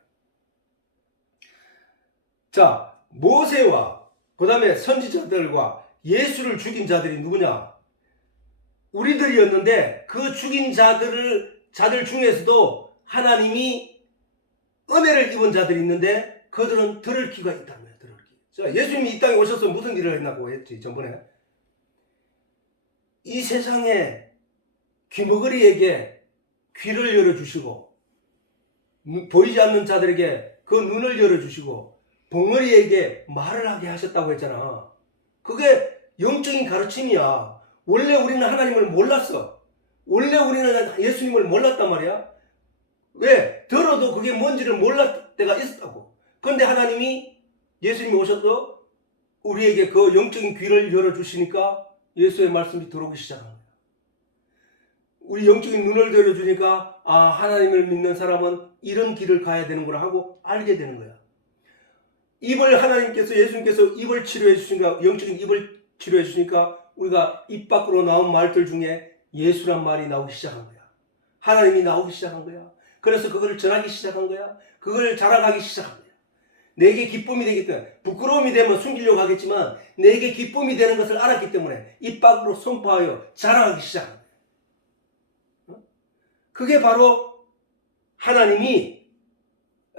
자, 모세와 그 다음에 선지자들과 예수를 죽인 자들이 누구냐? 우리들이었는데 그 죽인 자들 중에서도 하나님이 은혜를 입은 자들이 있는데 그들은 들을 귀가 있다는 거예요. 들을 귀. 자, 예수님이 이 땅에 오셔서 무슨 일을 했나고 했지 전번에. 이 세상에 귀머거리에게 귀를 열어주시고 보이지 않는 자들에게 그 눈을 열어주시고 벙어리에게 말을 하게 하셨다고 했잖아. 그게 영적인 가르침이야. 원래 우리는 하나님을 몰랐어. 원래 우리는 예수님을 몰랐단 말이야. 왜? 들어도 그게 뭔지를 몰랐을 때가 있었다고. 그런데 하나님이 예수님이 오셔서 우리에게 그 영적인 귀를 열어주시니까 예수의 말씀이 들어오기 시작한 거야. 우리 영적인 눈을 열어주니까 아, 하나님을 믿는 사람은 이런 길을 가야 되는구나 하고 알게 되는 거야. 입을 하나님께서 예수님께서 입을 치료해 주시니까 영적인 입을 치료해 주시니까 우리가 입 밖으로 나온 말들 중에 예수란 말이 나오기 시작한 거야. 하나님이 나오기 시작한 거야. 그래서 그걸 전하기 시작한 거야. 그걸 자랑하기 시작한 거야. 내게 기쁨이 되기 때문에 부끄러움이 되면 숨기려고 하겠지만 내게 기쁨이 되는 것을 알았기 때문에 입 밖으로 선포하여 자랑하기 시작한 거야. 그게 바로 하나님이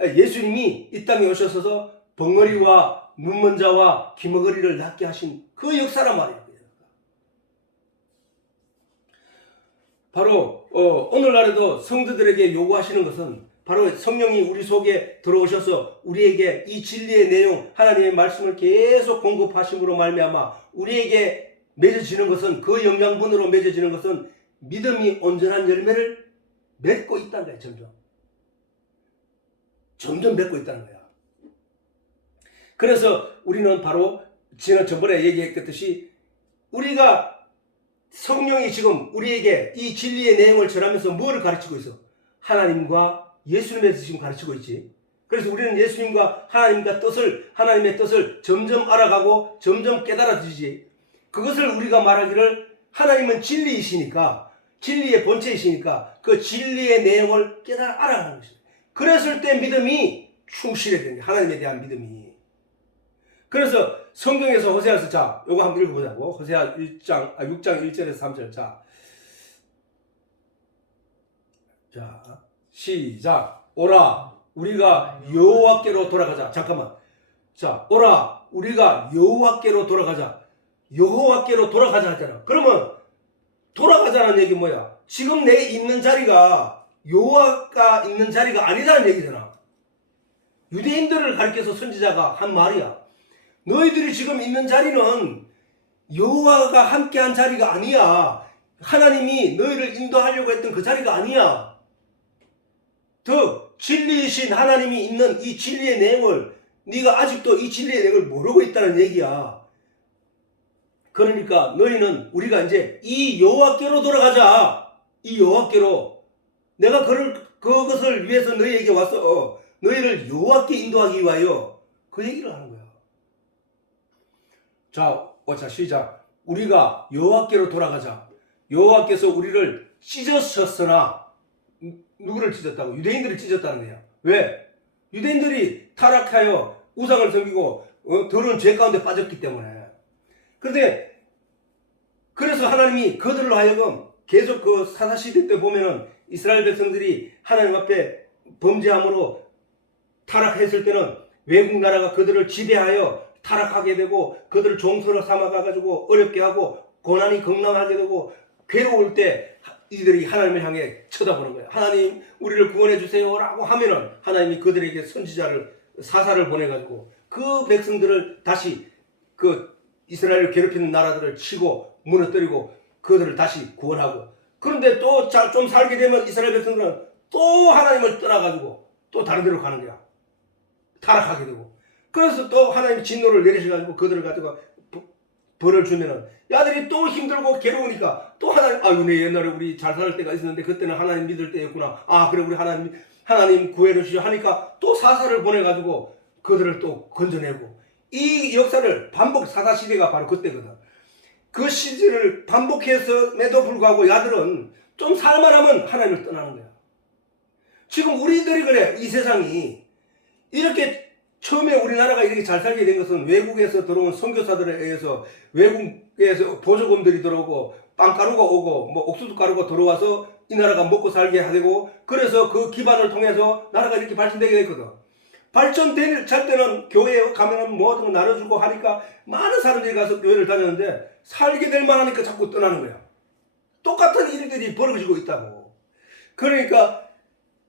예수님이 이 땅에 오셔서 벙어리와 눈먼 자와 귀머거리를 낫게 하신 그 역사란 말이에요. 바로 오늘날에도 성도들에게 요구하시는 것은 바로 성령이 우리 속에 들어오셔서 우리에게 이 진리의 내용 하나님의 말씀을 계속 공급하심으로 말미암아 우리에게 맺어지는 것은 그 영양분으로 맺어지는 것은 믿음이 온전한 열매를 맺고 있다는 거예요. 점점 맺고 있다는 거야. 그래서 우리는 바로 전번에 얘기했듯이 우리가 성령이 지금 우리에게 이 진리의 내용을 전하면서 뭐를 가르치고 있어? 하나님과 예수님에 대해서 지금 가르치고 있지. 그래서 우리는 예수님과 하나님의 뜻을 점점 알아가고 점점 깨달아지지. 그것을 우리가 말하기를 하나님은 진리이시니까, 진리의 본체이시니까 그 진리의 내용을 알아가는 것입니다. 그랬을 때 믿음이 충실해야 됩니다. 하나님에 대한 믿음이. 그래서 성경에서 호세아서 자, 요거 한번 읽어보자고. 호세아 6장 1절에서 3절. 자, 시작. 오라, 우리가 여호와께로 돌아가자. 잠깐만. 자, 오라, 우리가 여호와께로 돌아가자. 여호와께로 돌아가자 하잖아. 그러면 돌아가자는 얘기 뭐야? 지금 내 있는 자리가 여호와가 있는 자리가 아니라는 얘기잖아. 유대인들을 가리켜서 선지자가 한 말이야. 너희들이 지금 있는 자리는 여호와가 함께한 자리가 아니야. 하나님이 너희를 인도하려고 했던 그 자리가 아니야. 더 진리이신 하나님이 있는 이 진리의 내용을 네가 아직도 이 진리의 내용을 모르고 있다는 얘기야. 그러니까 너희는 우리가 이제 이 여호와께로 돌아가자. 이 여호와께로 내가 그것을 위해서 너희에게 와서 너희를 여호와께 인도하기 위하여 그 얘기를 하는 거야. 자, 시작. 우리가 여호와께로 돌아가자. 여호와께서 우리를 찢으셨으나 누구를 찢었다고? 유대인들이 찢었다는 거야. 왜? 유대인들이 타락하여 우상을 섬기고 더러운 죄 가운데 빠졌기 때문에. 그래서 하나님이 그들로 하여금 계속 그 사사시대 때 보면은 이스라엘 백성들이 하나님 앞에 범죄함으로 타락했을 때는 외국 나라가 그들을 지배하여 타락하게 되고 그들을 종소로 삼아가지고 어렵게 하고 고난이 극남하게 되고 괴로울 때 이들이 하나님을 향해 쳐다보는 거예요. 하나님 우리를 구원해 주세요라고 하면은 하나님이 그들에게 선지자를 사사를 보내가지고 그 백성들을 다시 그 이스라엘을 괴롭히는 나라들을 치고 무너뜨리고 그들을 다시 구원하고, 그런데 또 좀 살게 되면 이스라엘 백성들은 또 하나님을 떠나가지고 또 다른 데로 가는 거야. 타락하게 되고. 그래서 또 하나님이 진노를 내리셔가지고 그들을 가지고 벌을 주면은 야들이 또 힘들고 괴로우니까 또 하나님, 아유 내 옛날에 우리 잘 살 때가 있었는데 그때는 하나님 믿을 때였구나. 아 그래 우리 하나님 구해를 주시오 하니까 또 사사를 보내가지고 그들을 또 건져내고, 이 역사를 반복, 사사 시대가 바로 그때거든. 그 시대를 반복해서에도 불구하고 야들은 좀 살만하면 하나님을 떠나는 거야. 지금 우리들이 그래. 이 세상이 이렇게 처음에 우리나라가 이렇게 잘 살게 된 것은 외국에서 들어온 선교사들에 의해서, 외국에서 보조금들이 들어오고 빵가루가 오고 뭐 옥수수 가루가 들어와서 이 나라가 먹고 살게 하고, 그래서 그 기반을 통해서 나라가 이렇게 발전되게 됐거든. 발전될 때는 교회에 가면 뭐든 나눠주고 하니까 많은 사람들이 가서 교회를 다녔는데 살게 될 만하니까 자꾸 떠나는 거야. 똑같은 일들이 벌어지고 있다고. 그러니까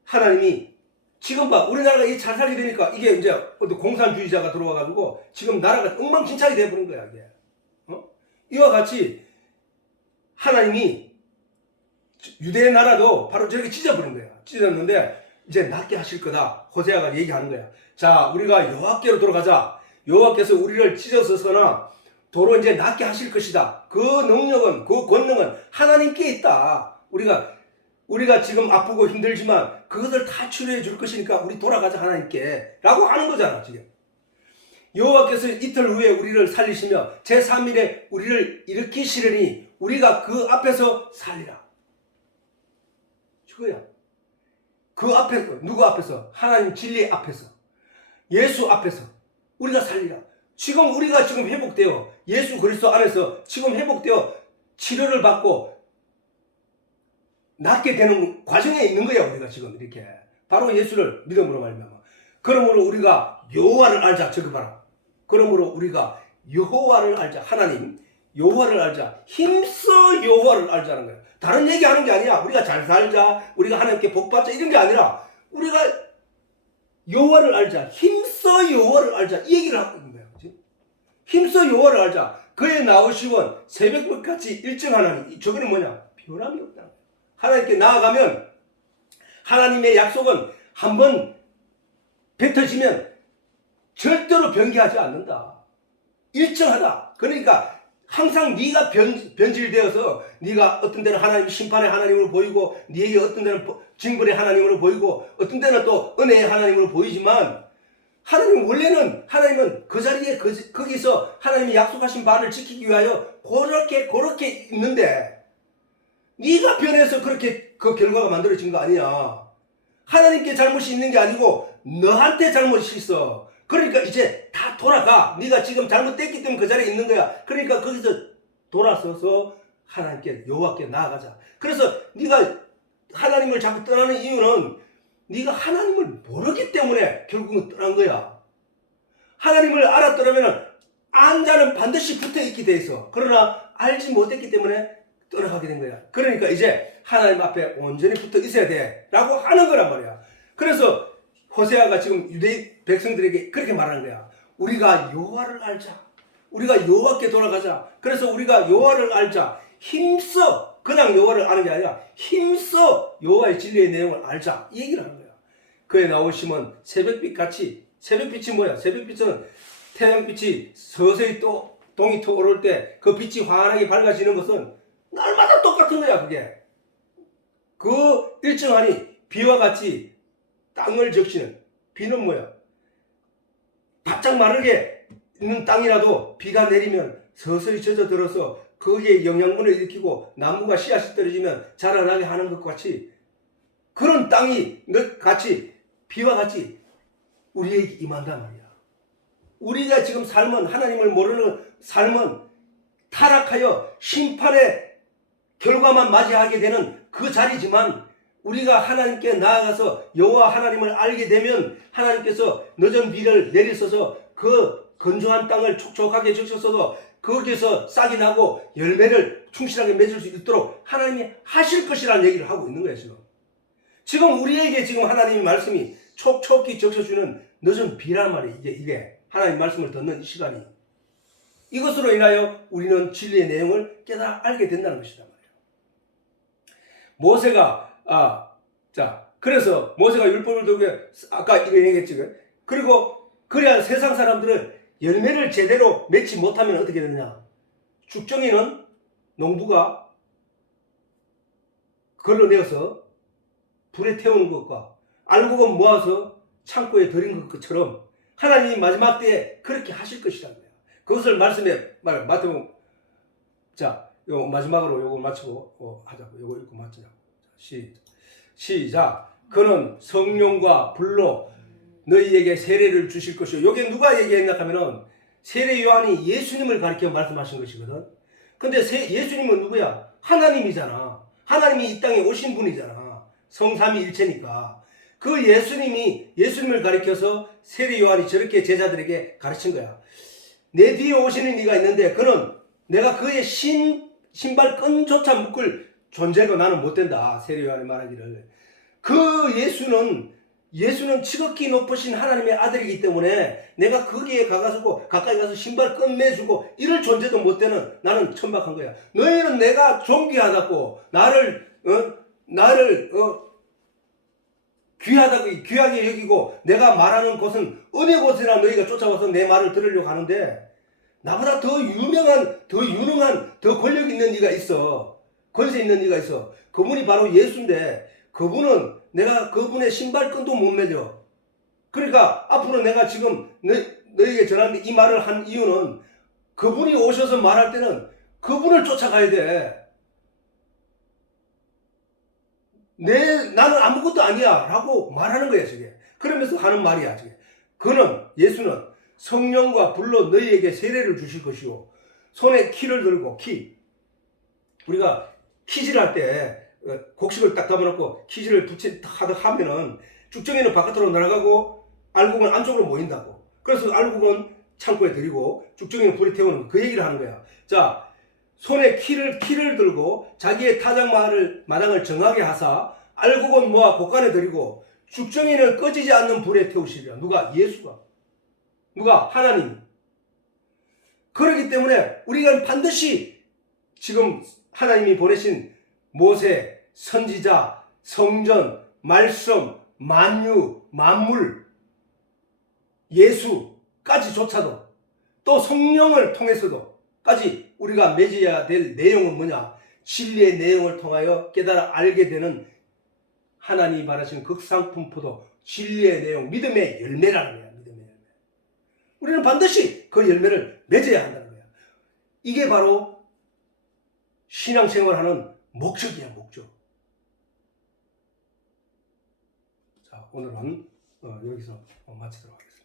하나님이 지금 봐, 우리나라가 잘 살게 되니까 이게 이제 어떤 공산주의자가 들어와가지고 지금 나라가 엉망진창이 돼버린 거야, 이게. 이와 같이 하나님이 유대의 나라도 바로 저렇게 찢어버린 거야. 찢었는데 이제 낫게 하실 거다. 호세아가 얘기하는 거야. 자, 우리가 여호와께로 돌아가자. 여호와께서 우리를 찢어서서나 도로 이제 낫게 하실 것이다. 그 능력은, 그 권능은 하나님께 있다. 우리가 지금 아프고 힘들지만 그것을 다 치료해 줄 것이니까 우리 돌아가자 하나님께 라고 하는 거잖아 지금. 여호와께서 이틀 후에 우리를 살리시며 제3일에 우리를 일으키시려니 우리가 그 앞에서 살리라. 그거야. 그 앞에서, 누구 앞에서? 하나님 진리 앞에서, 예수 앞에서 우리가 살리라. 지금 우리가 지금 회복되어 예수 그리스도 안에서 지금 회복되어 치료를 받고 낫게 되는 과정에 있는 거야. 우리가 지금 이렇게 바로 예수를 믿음으로 말미암아. 그러므로 우리가 여호와를 알자. 저기 봐라. 그러므로 우리가 여호와를 알자. 하나님 여호와를 알자. 힘써 여호와를 알자는 거야. 다른 얘기하는 게 아니야. 우리가 잘 살자, 우리가 하나님께 복 받자 이런 게 아니라 우리가 여호와를 알자. 힘써 여호와를 알자. 이 얘기를 하고 있는 거야. 그치? 힘써 여호와를 알자. 그의 나오시면 새벽같이 일정하나니. 저거는 뭐냐? 변함이 없다. 하나님께 나아가면 하나님의 약속은 한번 뱉어지면 절대로 변개하지 않는다. 일정하다. 그러니까 항상 네가 변질되어서 네가 어떤 때는 하나님 심판의 하나님으로 보이고, 네게 어떤 때는 징벌의 하나님으로 보이고, 어떤 때는 또 은혜의 하나님으로 보이지만, 하나님은 원래는 하나님은 그 자리에 거기서 하나님이 약속하신 바를 지키기 위하여 그렇게 있는데, 네가 변해서 그렇게 그 결과가 만들어진 거 아니야. 하나님께 잘못이 있는 게 아니고 너한테 잘못이 있어. 그러니까 이제 다 돌아가. 네가 지금 잘못됐기 때문에 그 자리에 있는 거야. 그러니까 거기서 돌아서서 하나님께, 여호와께 나아가자. 그래서 네가 하나님을 자꾸 떠나는 이유는 네가 하나님을 모르기 때문에 결국은 떠난 거야. 하나님을 알았더라면 안 자는 반드시 붙어있게 돼 있어. 그러나 알지 못했기 때문에 떠나가게 된 거야. 그러니까 이제 하나님 앞에 온전히 붙어 있어야 돼 라고 하는 거란 말이야. 그래서 호세아가 지금 유대 백성들에게 그렇게 말하는 거야. 우리가 여호와를 알자. 우리가 여호와께 돌아가자. 그래서 우리가 여호와를 알자. 힘써, 그냥 여호와를 아는 게 아니라 힘써 여호와의 진리의 내용을 알자. 이 얘기를 하는 거야. 그에 나오시면 새벽빛같이, 새벽빛이 뭐야? 새벽빛은 태양빛이 서서히 또 동이 터 오를 때 그 빛이 환하게 밝아지는 것은 날마다 똑같은 거야. 그게 그 일정하니 비와 같이 땅을 적시는. 비는 뭐야? 바짝 마르게 있는 땅이라도 비가 내리면 서서히 젖어들어서 거기에 영양분을 일으키고 나무가 씨앗이 떨어지면 자라나게 하는 것 같이, 그런 땅이 같이 비와 같이 우리에게 임한단 말이야. 우리가 지금 삶은, 하나님을 모르는 삶은 타락하여 심판의 결과만 맞이하게 되는 그 자리지만, 우리가 하나님께 나아가서 여호와 하나님을 알게 되면 하나님께서 늦은 비를 내리셔서 그 건조한 땅을 촉촉하게 적셔서 거기에서 싹이 나고 열매를 충실하게 맺을 수 있도록 하나님이 하실 것이라는 얘기를 하고 있는 거예요, 지금. 지금 우리에게 지금 하나님의 말씀이 촉촉히 적셔주는 늦은 비란 말이에요. 이게 하나님 말씀을 듣는 이 시간이. 이것으로 인하여 우리는 진리의 내용을 깨달아 알게 된다는 것이다 말이에요. 모세가 그래서 모세가 율법을 두고 아까 이거 얘기했지. 그리고 그래야 세상 사람들은 열매를 제대로 맺지 못하면 어떻게 되느냐? 죽정이는 농부가 걸러내어서 불에 태우는 것과 알곡은 모아서 창고에 들인 것처럼 하나님이 마지막 때에 그렇게 하실 것이라는 거예요. 그것을 말씀에 마태복음 요 마지막으로 요거 마치고 하자고. 요거 읽고 마치자고. 시작. 그는 성령과 불로 너희에게 세례를 주실 것이요. 요게 누가 얘기했나 하면은 세례 요한이 예수님을 가리켜 말씀하신 것이거든. 근데 예수님은 누구야? 하나님이잖아. 하나님이 이 땅에 오신 분이잖아. 성삼위일체니까. 그 예수님을 가리켜서 세례 요한이 저렇게 제자들에게 가르친 거야. 내 뒤에 오시는 이가 있는데 그는 내가 그의 신발끈조차 묶을 존재가 나는 못 된다. 세례 요한이 말하기를. 그 예수는 지극히 높으신 하나님의 아들이기 때문에 내가 거기에 가까이 가서 신발 끈 매주고 이럴 존재도 못 되는 나는 천박한 거야. 너희는 내가 존귀하다고 나를 귀하게 여기고 내가 말하는 곳은 어느 곳이나 너희가 쫓아와서 내 말을 들으려고 하는데 나보다 더 유명한, 더 유능한, 더 권력 있는 이가 있어. 권세 있는 이가 있어. 그분이 바로 예수인데 그분은 내가 그분의 신발끈도 못 매줘. 그러니까 앞으로 내가 지금 너에게 전하는데 이 말을 한 이유는 그분이 오셔서 말할 때는 그분을 쫓아가야 돼. 나는 아무것도 아니야 라고 말하는 거야 저게. 그러면서 하는 말이야 저게. 예수는 성령과 불로 너희에게 세례를 주실 것이요. 손에 키를 들고 우리가 키질 할 때 곡식을 딱 담아놓고 키질을 하면은 쭉정이는 바깥으로 날아가고 알곡은 안쪽으로 모인다고. 그래서 알곡은 창고에 들이고 쭉정이는 불에 태우는 그 얘기를 하는 거야. 자, 손에 키를 들고 자기의 타작 마당을 정하게 하사 알곡은 모아 곳간에 들이고 쭉정이는 꺼지지 않는 불에 태우시리라. 누가? 예수가. 누가? 하나님. 그렇기 때문에 우리가 반드시 지금 하나님이 보내신 모세, 선지자, 성전, 말씀, 만유, 만물, 예수까지조차도 또 성령을 통해서도까지 우리가 맺어야 될 내용은 뭐냐? 진리의 내용을 통하여 깨달아 알게 되는 하나님이 바라시는 극상품포도 진리의 내용, 믿음의 열매라는 거야. 믿음의 열매. 우리는 반드시 그 열매를 맺어야 한다는 거야. 이게 바로 신앙생활하는 목적이야, 목적. 자, 오늘은 여기서 마치도록 하겠습니다.